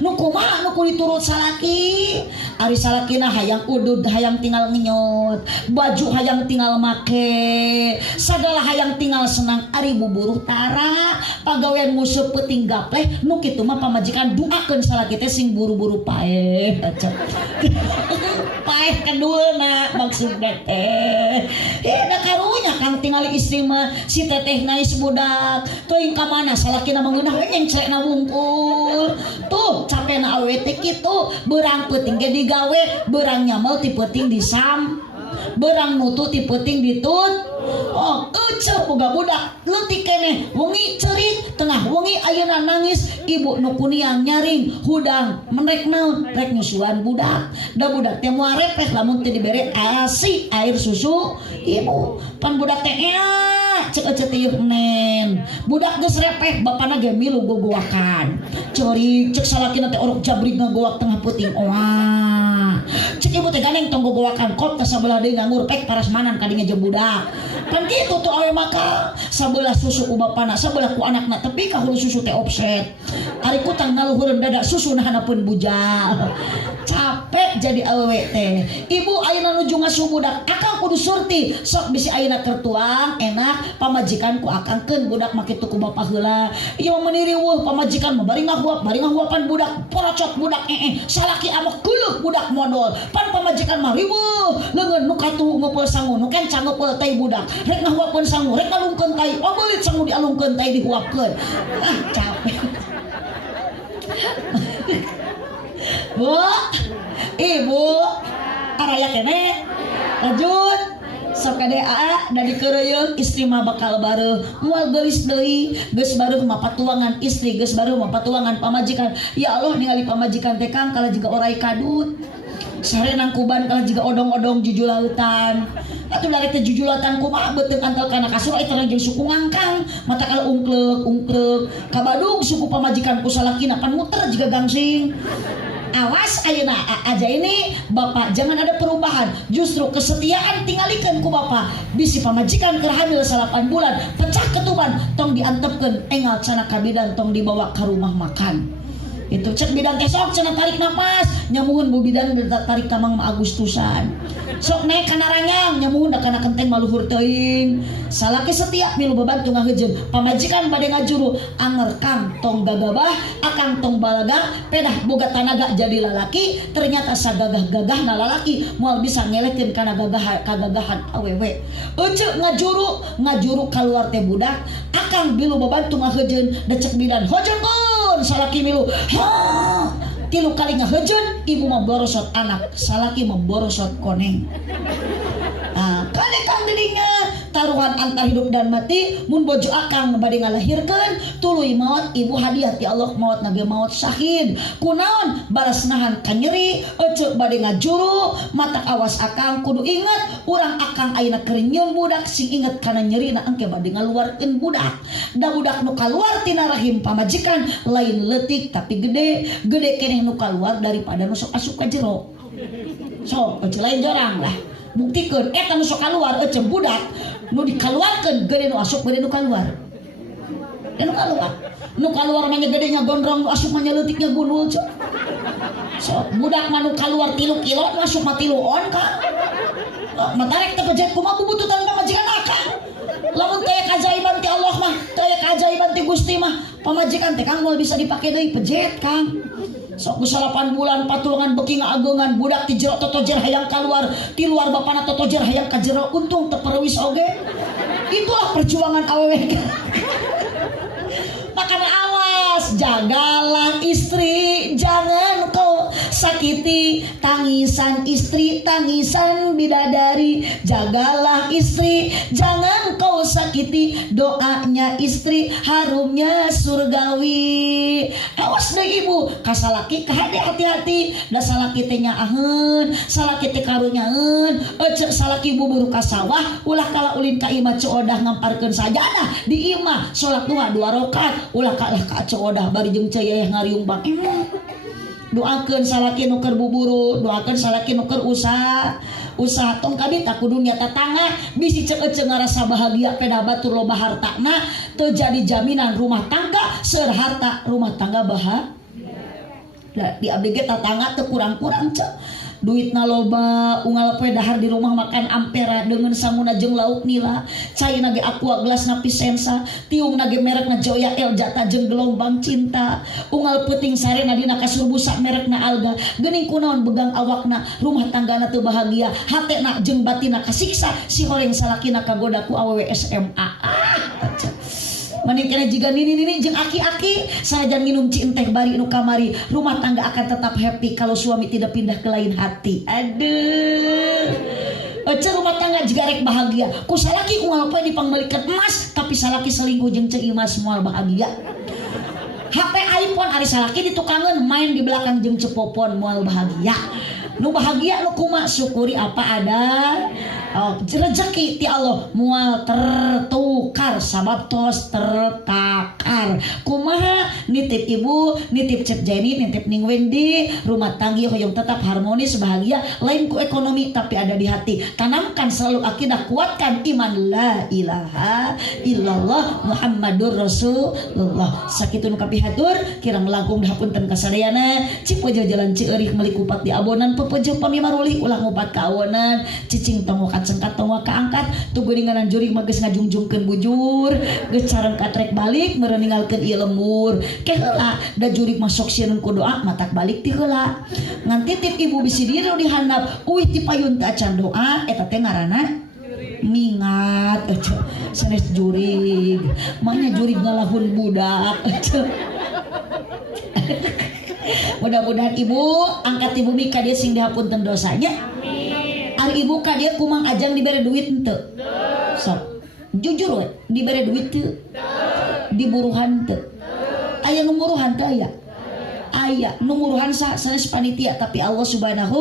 nu kumaha nu kudu diturut salaki ari salakina hayang udud hayang tinggal ngenyot baju hayang tinggal make sagala hayang tinggal senang ari buburuh tara pagawean musuh peuting gapleh nu kitu mah pamajikan duakeun salaki teh sing buru-buru paeh paeh kadueuna maksudna teh da karunya kang tinggal istri mah si teteh nais budak teuing ka mana salakina mangeunah we na wungkul tuh capena awewe teh kitu beurang peuting ge digawe beurang nyamel ti peuting disam beurang nutu ti peuting ditut oh ece boga budak leutik keneh wengi ceurik tengah wengi ayeuna nangis ibu nu kuniang nyaring hudang menrek naon rek nyusuan budak da budak teh moal repeh lamun teu dibere asi air susu ibu pan budak teh cek ece teh nen budak geus repeh bapana ge milu gogoakan ceurik cek salakina teh orok jabrik ngagoak tengah peuting oa cek ibu teh ganeng tong gogoakan kop teh sabelah deui nganggur pek parasmanan kadinya jeung budak kan kitu tuh awe maka sabelah susu ku bapana sabelah ku anakna tapi ka hulu susu teh offset ari kutang naluhureun dada susu hanapeun bujal capek jadi awewe teh ibu ayeuna nuju ngasuh budak akang kudu surti sok bisi ayeuna keur tuang enak pamajikan ku akangkeun budak make tuku bapa heula ieu mah meuni riweuh pamajikan mah bari ngahuapan budak porocot budak salaki amok geuleuh budak moal odol pan pamajikan mah riweuh leungeun nu katuhu ngumpul sangu nu kencang ngumpul tai budak rek ngahuapkeun sangu rek ngalungkeun tai beulit sangu dialungkeun tai dihuapkeun capek Bu ibu araya kene lanjut sok kade aa dari kereyeung istri mah bakal bareuh moal geulis deui geus bareuh mah patuangan istri geus bareuh mah patuangan pamajikan ya Allah ningali pamajikan teh Kang kala jiga orai kadut sarenang kuban kala jiga odong-odong jujulautan atuh lari teh jujulautan kumaha beuteung antel kana kasur eta jeung suku ngangkang mata kala ungkleuk kabadug suku pamajikan ku salakina pan muter jiga gangsing. Awas ayeuna aja ini Bapak jangan ada perubahan justru kesetiaan tingalikeun ku Bapak bisi pamajikan keur hamil 8 bulan pecah ketuban tong diantepkeun engal cenah ka bidan tong dibawa ka rumah makan itu cek bidan teh sok cenah tarik napas nyamuhun bu bidan tarik ka Mang Agustusan sok naik kana ranyang nyamuhun da kana kenteng maluhur teuing salaki setia milu bebantu ngahejeun pamajikan bade ngajuru anger Kang tong gagabah akang tong balagang pedah boga tanaga jadi lalaki ternyata sagagah-gagahna lalaki moal bisa ngelekeun kana kagagahan awewe euceuk ngajuru kaluar teh budak akang milu bebantu ngahejeun da cek bidan hojeunkeun salaki milu tilu kali ngahejeun ibu mah borosot anak salaki mah borosot koneng kali Kang dirinya taruhan antar hidup dan mati mun bojo akang bade ngalahirkeun tuluy maot ibu hadiah ti Allah maot nage maot syahid kunaon balas nahan ka nyeri euceuk bade ngajuru matak awas akang kudu inget urang akang ayeuna keur nyieun budak sing inget kana nyerina engke bade ngaluarkeun budak da budak nu kaluar tina rahim pamajikan lain leutik tapi gede keneh nu kaluar daripada nu sok asup ka jero sok lain jorang lah buktikeun eta nu sok kaluar euceuk budak nu dikaluarkeun gede nu asup gede nu kaluar nu kaluar mah gede nya gondrong nu asup mah leutiknya gunul sok budak mah nu kaluar 3 kilo nu asup mah 3 on ka matarek teh pejet kumaha bubututan pamajikan akang lamun teh kajaiban ti Allah mah teh kajaiban ti Gusti mah pamajikan teh Kang moal bisa dipake deui pejet Kang sok geus 8 bulan patulungan beuki ngaageungan budak ti jero totojer hayang kaluar ti luar bapana totojer hayang ka jero untung teu perwis oge itulah perjuangan awewe makanya awas jagalah istri jangan kau sakiti tangisan istri tangisan bidadari jagalah istri jangan kau sakiti doanya istri harumnya surgawi awas deh ibu kasalaki kahade hati-hati da salaki teh nyaaheun salaki teh karunyaeun cek salaki buburu ka sawah ulah kala ulin ka imah coodah ngamparkeun sajadah di imah salat duha 2 rakaat ulah kalah ka coodah bari jeung ceyeh ngariung bang doakeun salaki nu keur buburu doakeun salaki nu keur usaha tong kabita kudu nya tatangga bisi ceuk ngarasa bahagia peda batur loba hartana teu jadi jaminan rumah tangga seueur harta rumah tangga bahagia di abdi ge tatangga teu kurang-kurang ceuk duitna loba unggal poe dahar di rumah makan ampera dengan samuna jeung lauk nila caina ge aqua gelasna pisensa tiungna ge merekna Joya El Jata jeung gelombang cinta unggal peuting sarena dina kasur busa merekna Alga geuning kunaon begang awakna rumah tanggana teu bahagia hatena jeung batina kasiksa si horeng salakina kagoda ku awewe SMA maning kena jiga nini jeung aki-aki sanajan nginum ci teh bari nu kamari rumah tangga akan tetap happy kalau suami tidak pindah ke lain hati aduh rumah tangga juga rek bahagia ku salaki unggal poe dipangbalikan emas tapi salaki selingkuh jeung ceu imas moal bahagia HP iPhone ari salaki ditukangeun main di belakang jeung cepopon moal bahagia nu bahagia nu kumaha syukuri apa ada rezeki ti Allah mual tertukar sabab tos tertakar kumaha nitip ibu nitip Cep Jenny nitip Ning Wendy rumah tangga hoyong tetap harmonis bahagia lain ku ekonomi tapi ada di hati tanamkan selalu akidah kuatkan iman la ilaha illallah Muhammadur Rasulullah sakitu nu kapihatur kirang langkung hapunten kasadayana cik wajah jalan Cieurik meuli kupat di abonan pepeje pamimaruli ulah ngobat kaonan cicing tongokat sengkat tongo kaangkat tuh geuninganan jurig mah geus ngajungjungkeun bujur geus careng katrek balik meureun ninggalkeun ieu lembur ke heula da jurig masuk sieun ku doa matak balik ti heula ngan titip ibu bisi diri di handap uih ti payun teh acan doa eta teh ngaranna mingat sanes jurig maknya jurig ngalahun budak mudah-mudahan ibu angkat ibu mika dia sing dihapunten dosanya ari ibu ka dia kumang ajang dibere duit henteu sok jujur we dibere duit teu diburuhan teu aya nu muruhan teu aya nu muruhan sanes panitia tapi Allah Subhanahu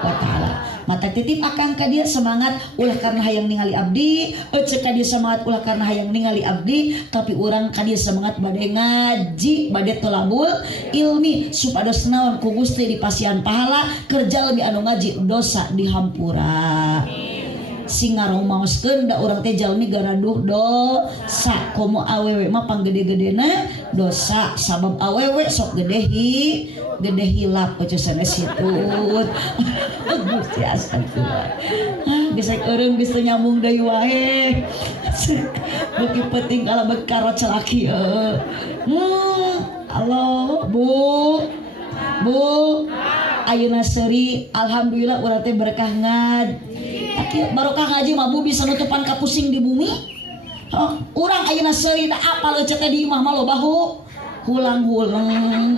wa taala mata titip akang ka dia semangat ulah karena hayang ningali abdi cek ka dia semangat ulah karena hayang ningali abdi tapi urang ka dia semangat bade ngaji bade tolabul ilmi supados naon ku Gusti dipasihan pahala kerja lebih anu ngaji dosa dihampura sing ngaromaoskeun da urang teh jalmi garaduh dosa komo awewe mah panggede-gedena dosa sabab awewe sok gede hilap aja sanes hitut Gusti astagfirullah bisa eureung bisa nyambung deui wae beuki penting kalebet karot celaki halo bu ayeuna seuri alhamdulillah urang teh berkah ngad barokah ngaji mah bu bisa nutupan kapusing di bumi urang ayeuna seuri da apal ecet di imah mah lo bahu hulang-hulang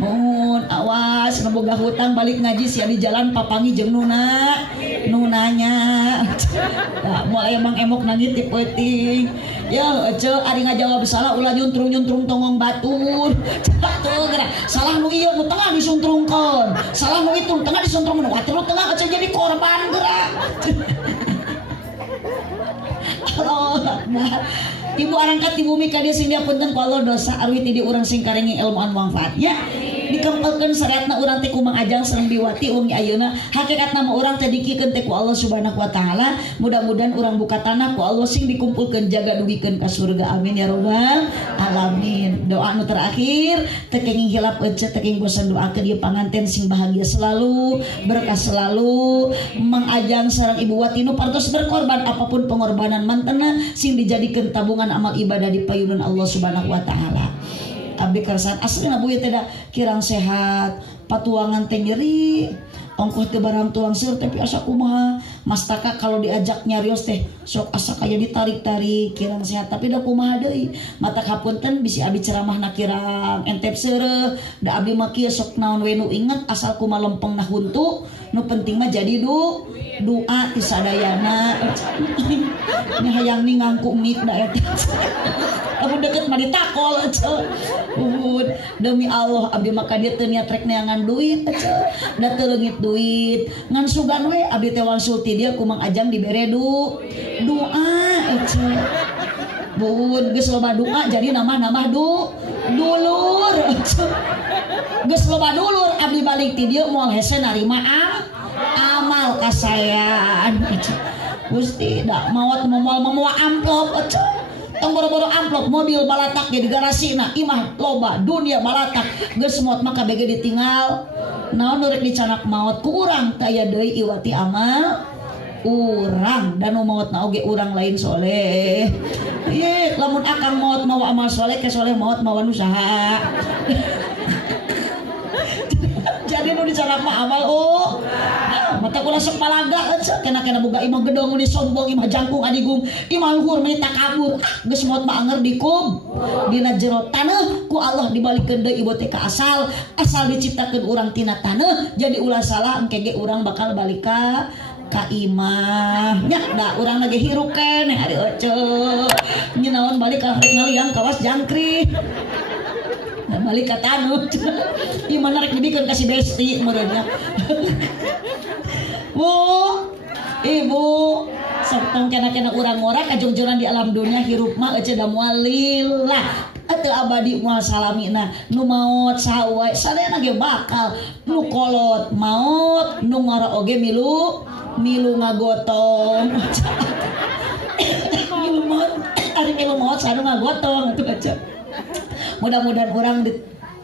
mohon awas ngeboga hutang balik ngaji sia di jalan papangi jeung nunanya mulai emang emok nangit ti peuting ya ece ari ngajawab salah ulah nyuntrung tongong batur tuh geura salah nu ieu nu tengah disuntrungkeun salah nu itu tengah disuntrung nu batur tengah ece jadi korban geura Allah ibu arangkat ibu mika dia sing diapunten ku Allah dosa arwi ti di urang sing karengi ilmu anu manfaatnya dikempelkeun syariatna urang teh kumang ajang sareng biwati ungi ayeuna hakikatna mah urang teh dikikeun teh ku Allah Subhanahu wa taala mudah-mudahan urang buka tanah ku Allah sing dikumpulkeun jaga dugikeun ka surga amin ya rabbal alamin doa nu terakhir teu kenging hilap ece teu kenging bosan doakeun ieu panganten sing bahagia selalu berkah selalu mang ajang sareng ibu wati nu partos berkorban apapun pengorbanan mantena sing dijadikeun tabungan amal ibadah di payunan Allah Subhanahu wa taala abdi kersaan aslina buya teh da kirang sehat patuangan teh nyeri ongkoh teh barang tulang seur tapi asa kumaha mastaka kalau diajak nyarios teh sok asa kaya ditarik-tarik kirang sehat tapi da kumaha deui mata hapunten bisi abdi ceramahna kirang entep seureuh da abdi mah kieu sok naon we nu inget asal kumaha lempengna huntu nu penting mah jadi doa ti sadayana nya hayang ningangku mik da eta aku deket mah ditakol demi Allah abdi maka dia teu niat rek neangan duit da teu leungit duit ngan sugan we abdi teh wangsul ti dieu kumang ajang dibere doa bun geus loba doa jadi nama-nama dulur geus loba dulur abdi balik ti dieu moal hese narima amal kasayan Gusti da maot moal amplop tong boro-boro amplop mobil balatak di garasina imah loba dunia balatak geus maot maka bege ditinggal naon nu rek dicanak maot ku urang teh aya deui iwati amal urang dan nu maotna oge urang lain soleh ieu lamun akang maot mawa amal soleh ke soleh maot mawa usaha jadi nu dicanak mah amal mata kula sok palaga kena boga imah gedong ni sombong imah jangkung adigung imah luhur meni takabur geus maot mah anger dikub dina jero taneuh ku Allah dibalikeun deui ieu teh ka asal diciptakeun urang tina taneuh jadi ulah salah engke ge urang bakal balik ka imah nya da urang lagi hirup keneh ari oce nya naon balik ka ngaliang kawas jangkrik balik ka taneuh ieu mana rek dibikeun ka si besti meureunnya Bu, ibu, sok kena urang-urang kajongjoran di alam dunia hirup mah ece da moal lillah ateu abadi moal salamina nu maot saha sadayana ge bakal nu kolot maot nu ngara oge milu ngagotong milu maot sanu ngagotong atuh aja mudah-mudahan urang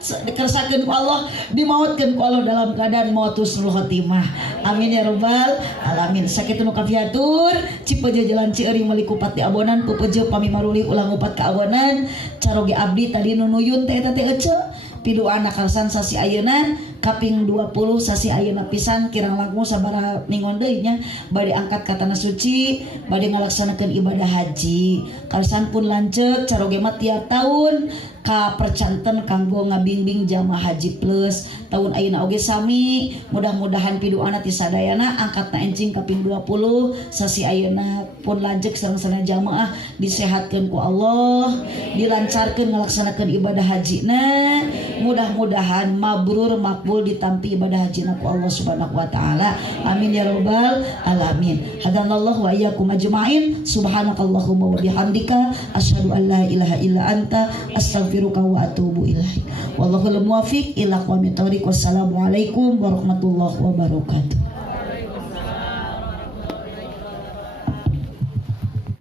dikersakeun ku Allah, dimautkeun ku Allah dalam keadaan maut husnul khotimah. Amin ya rabbal alamin. Sakitu nu kafiatur cipeje jalan Cieuring meuli kupat di abonan pupeje pamimaruli ulang upat ka abonan caroge abdi tadi nu nuyun teh eta teh ece pidu anak kalsan sasi ayeuna kaping 20 sasi ayeuna pisan kirang langkung sabaraha ningon deui nya bade angkat ka tanah suci bade ngalaksanakeun ibadah haji kalsan pun lanceuk caroge mah tiap tahun ka percanten kanggo ngabingbing jamaah haji plus tahun ayeuna oge sami mudah-mudahan pidoana ti sadayana angkatna encing kaping 20 sasi ayeuna pun lanceuk sareng-sareng jamaah disehatkeun ku Allah dilancarkeun ngalaksanakeun ibadah hajina mudah-mudahan mabrur makbul ditampi ibadah hajina ku Allah subhanahu wa ta'ala. Amin ya rabbal alamin. Hadanallahu wa iyyakum ajma'in. Subhanakallahumma wa bihamdika asyhadu an la ilaha illa anta astaghfiruka wa atubu ilaik. Wallahul muwaffiq ila aqwamit thoriq. Wassalamualaikum warahmatullahi wabarakatuh.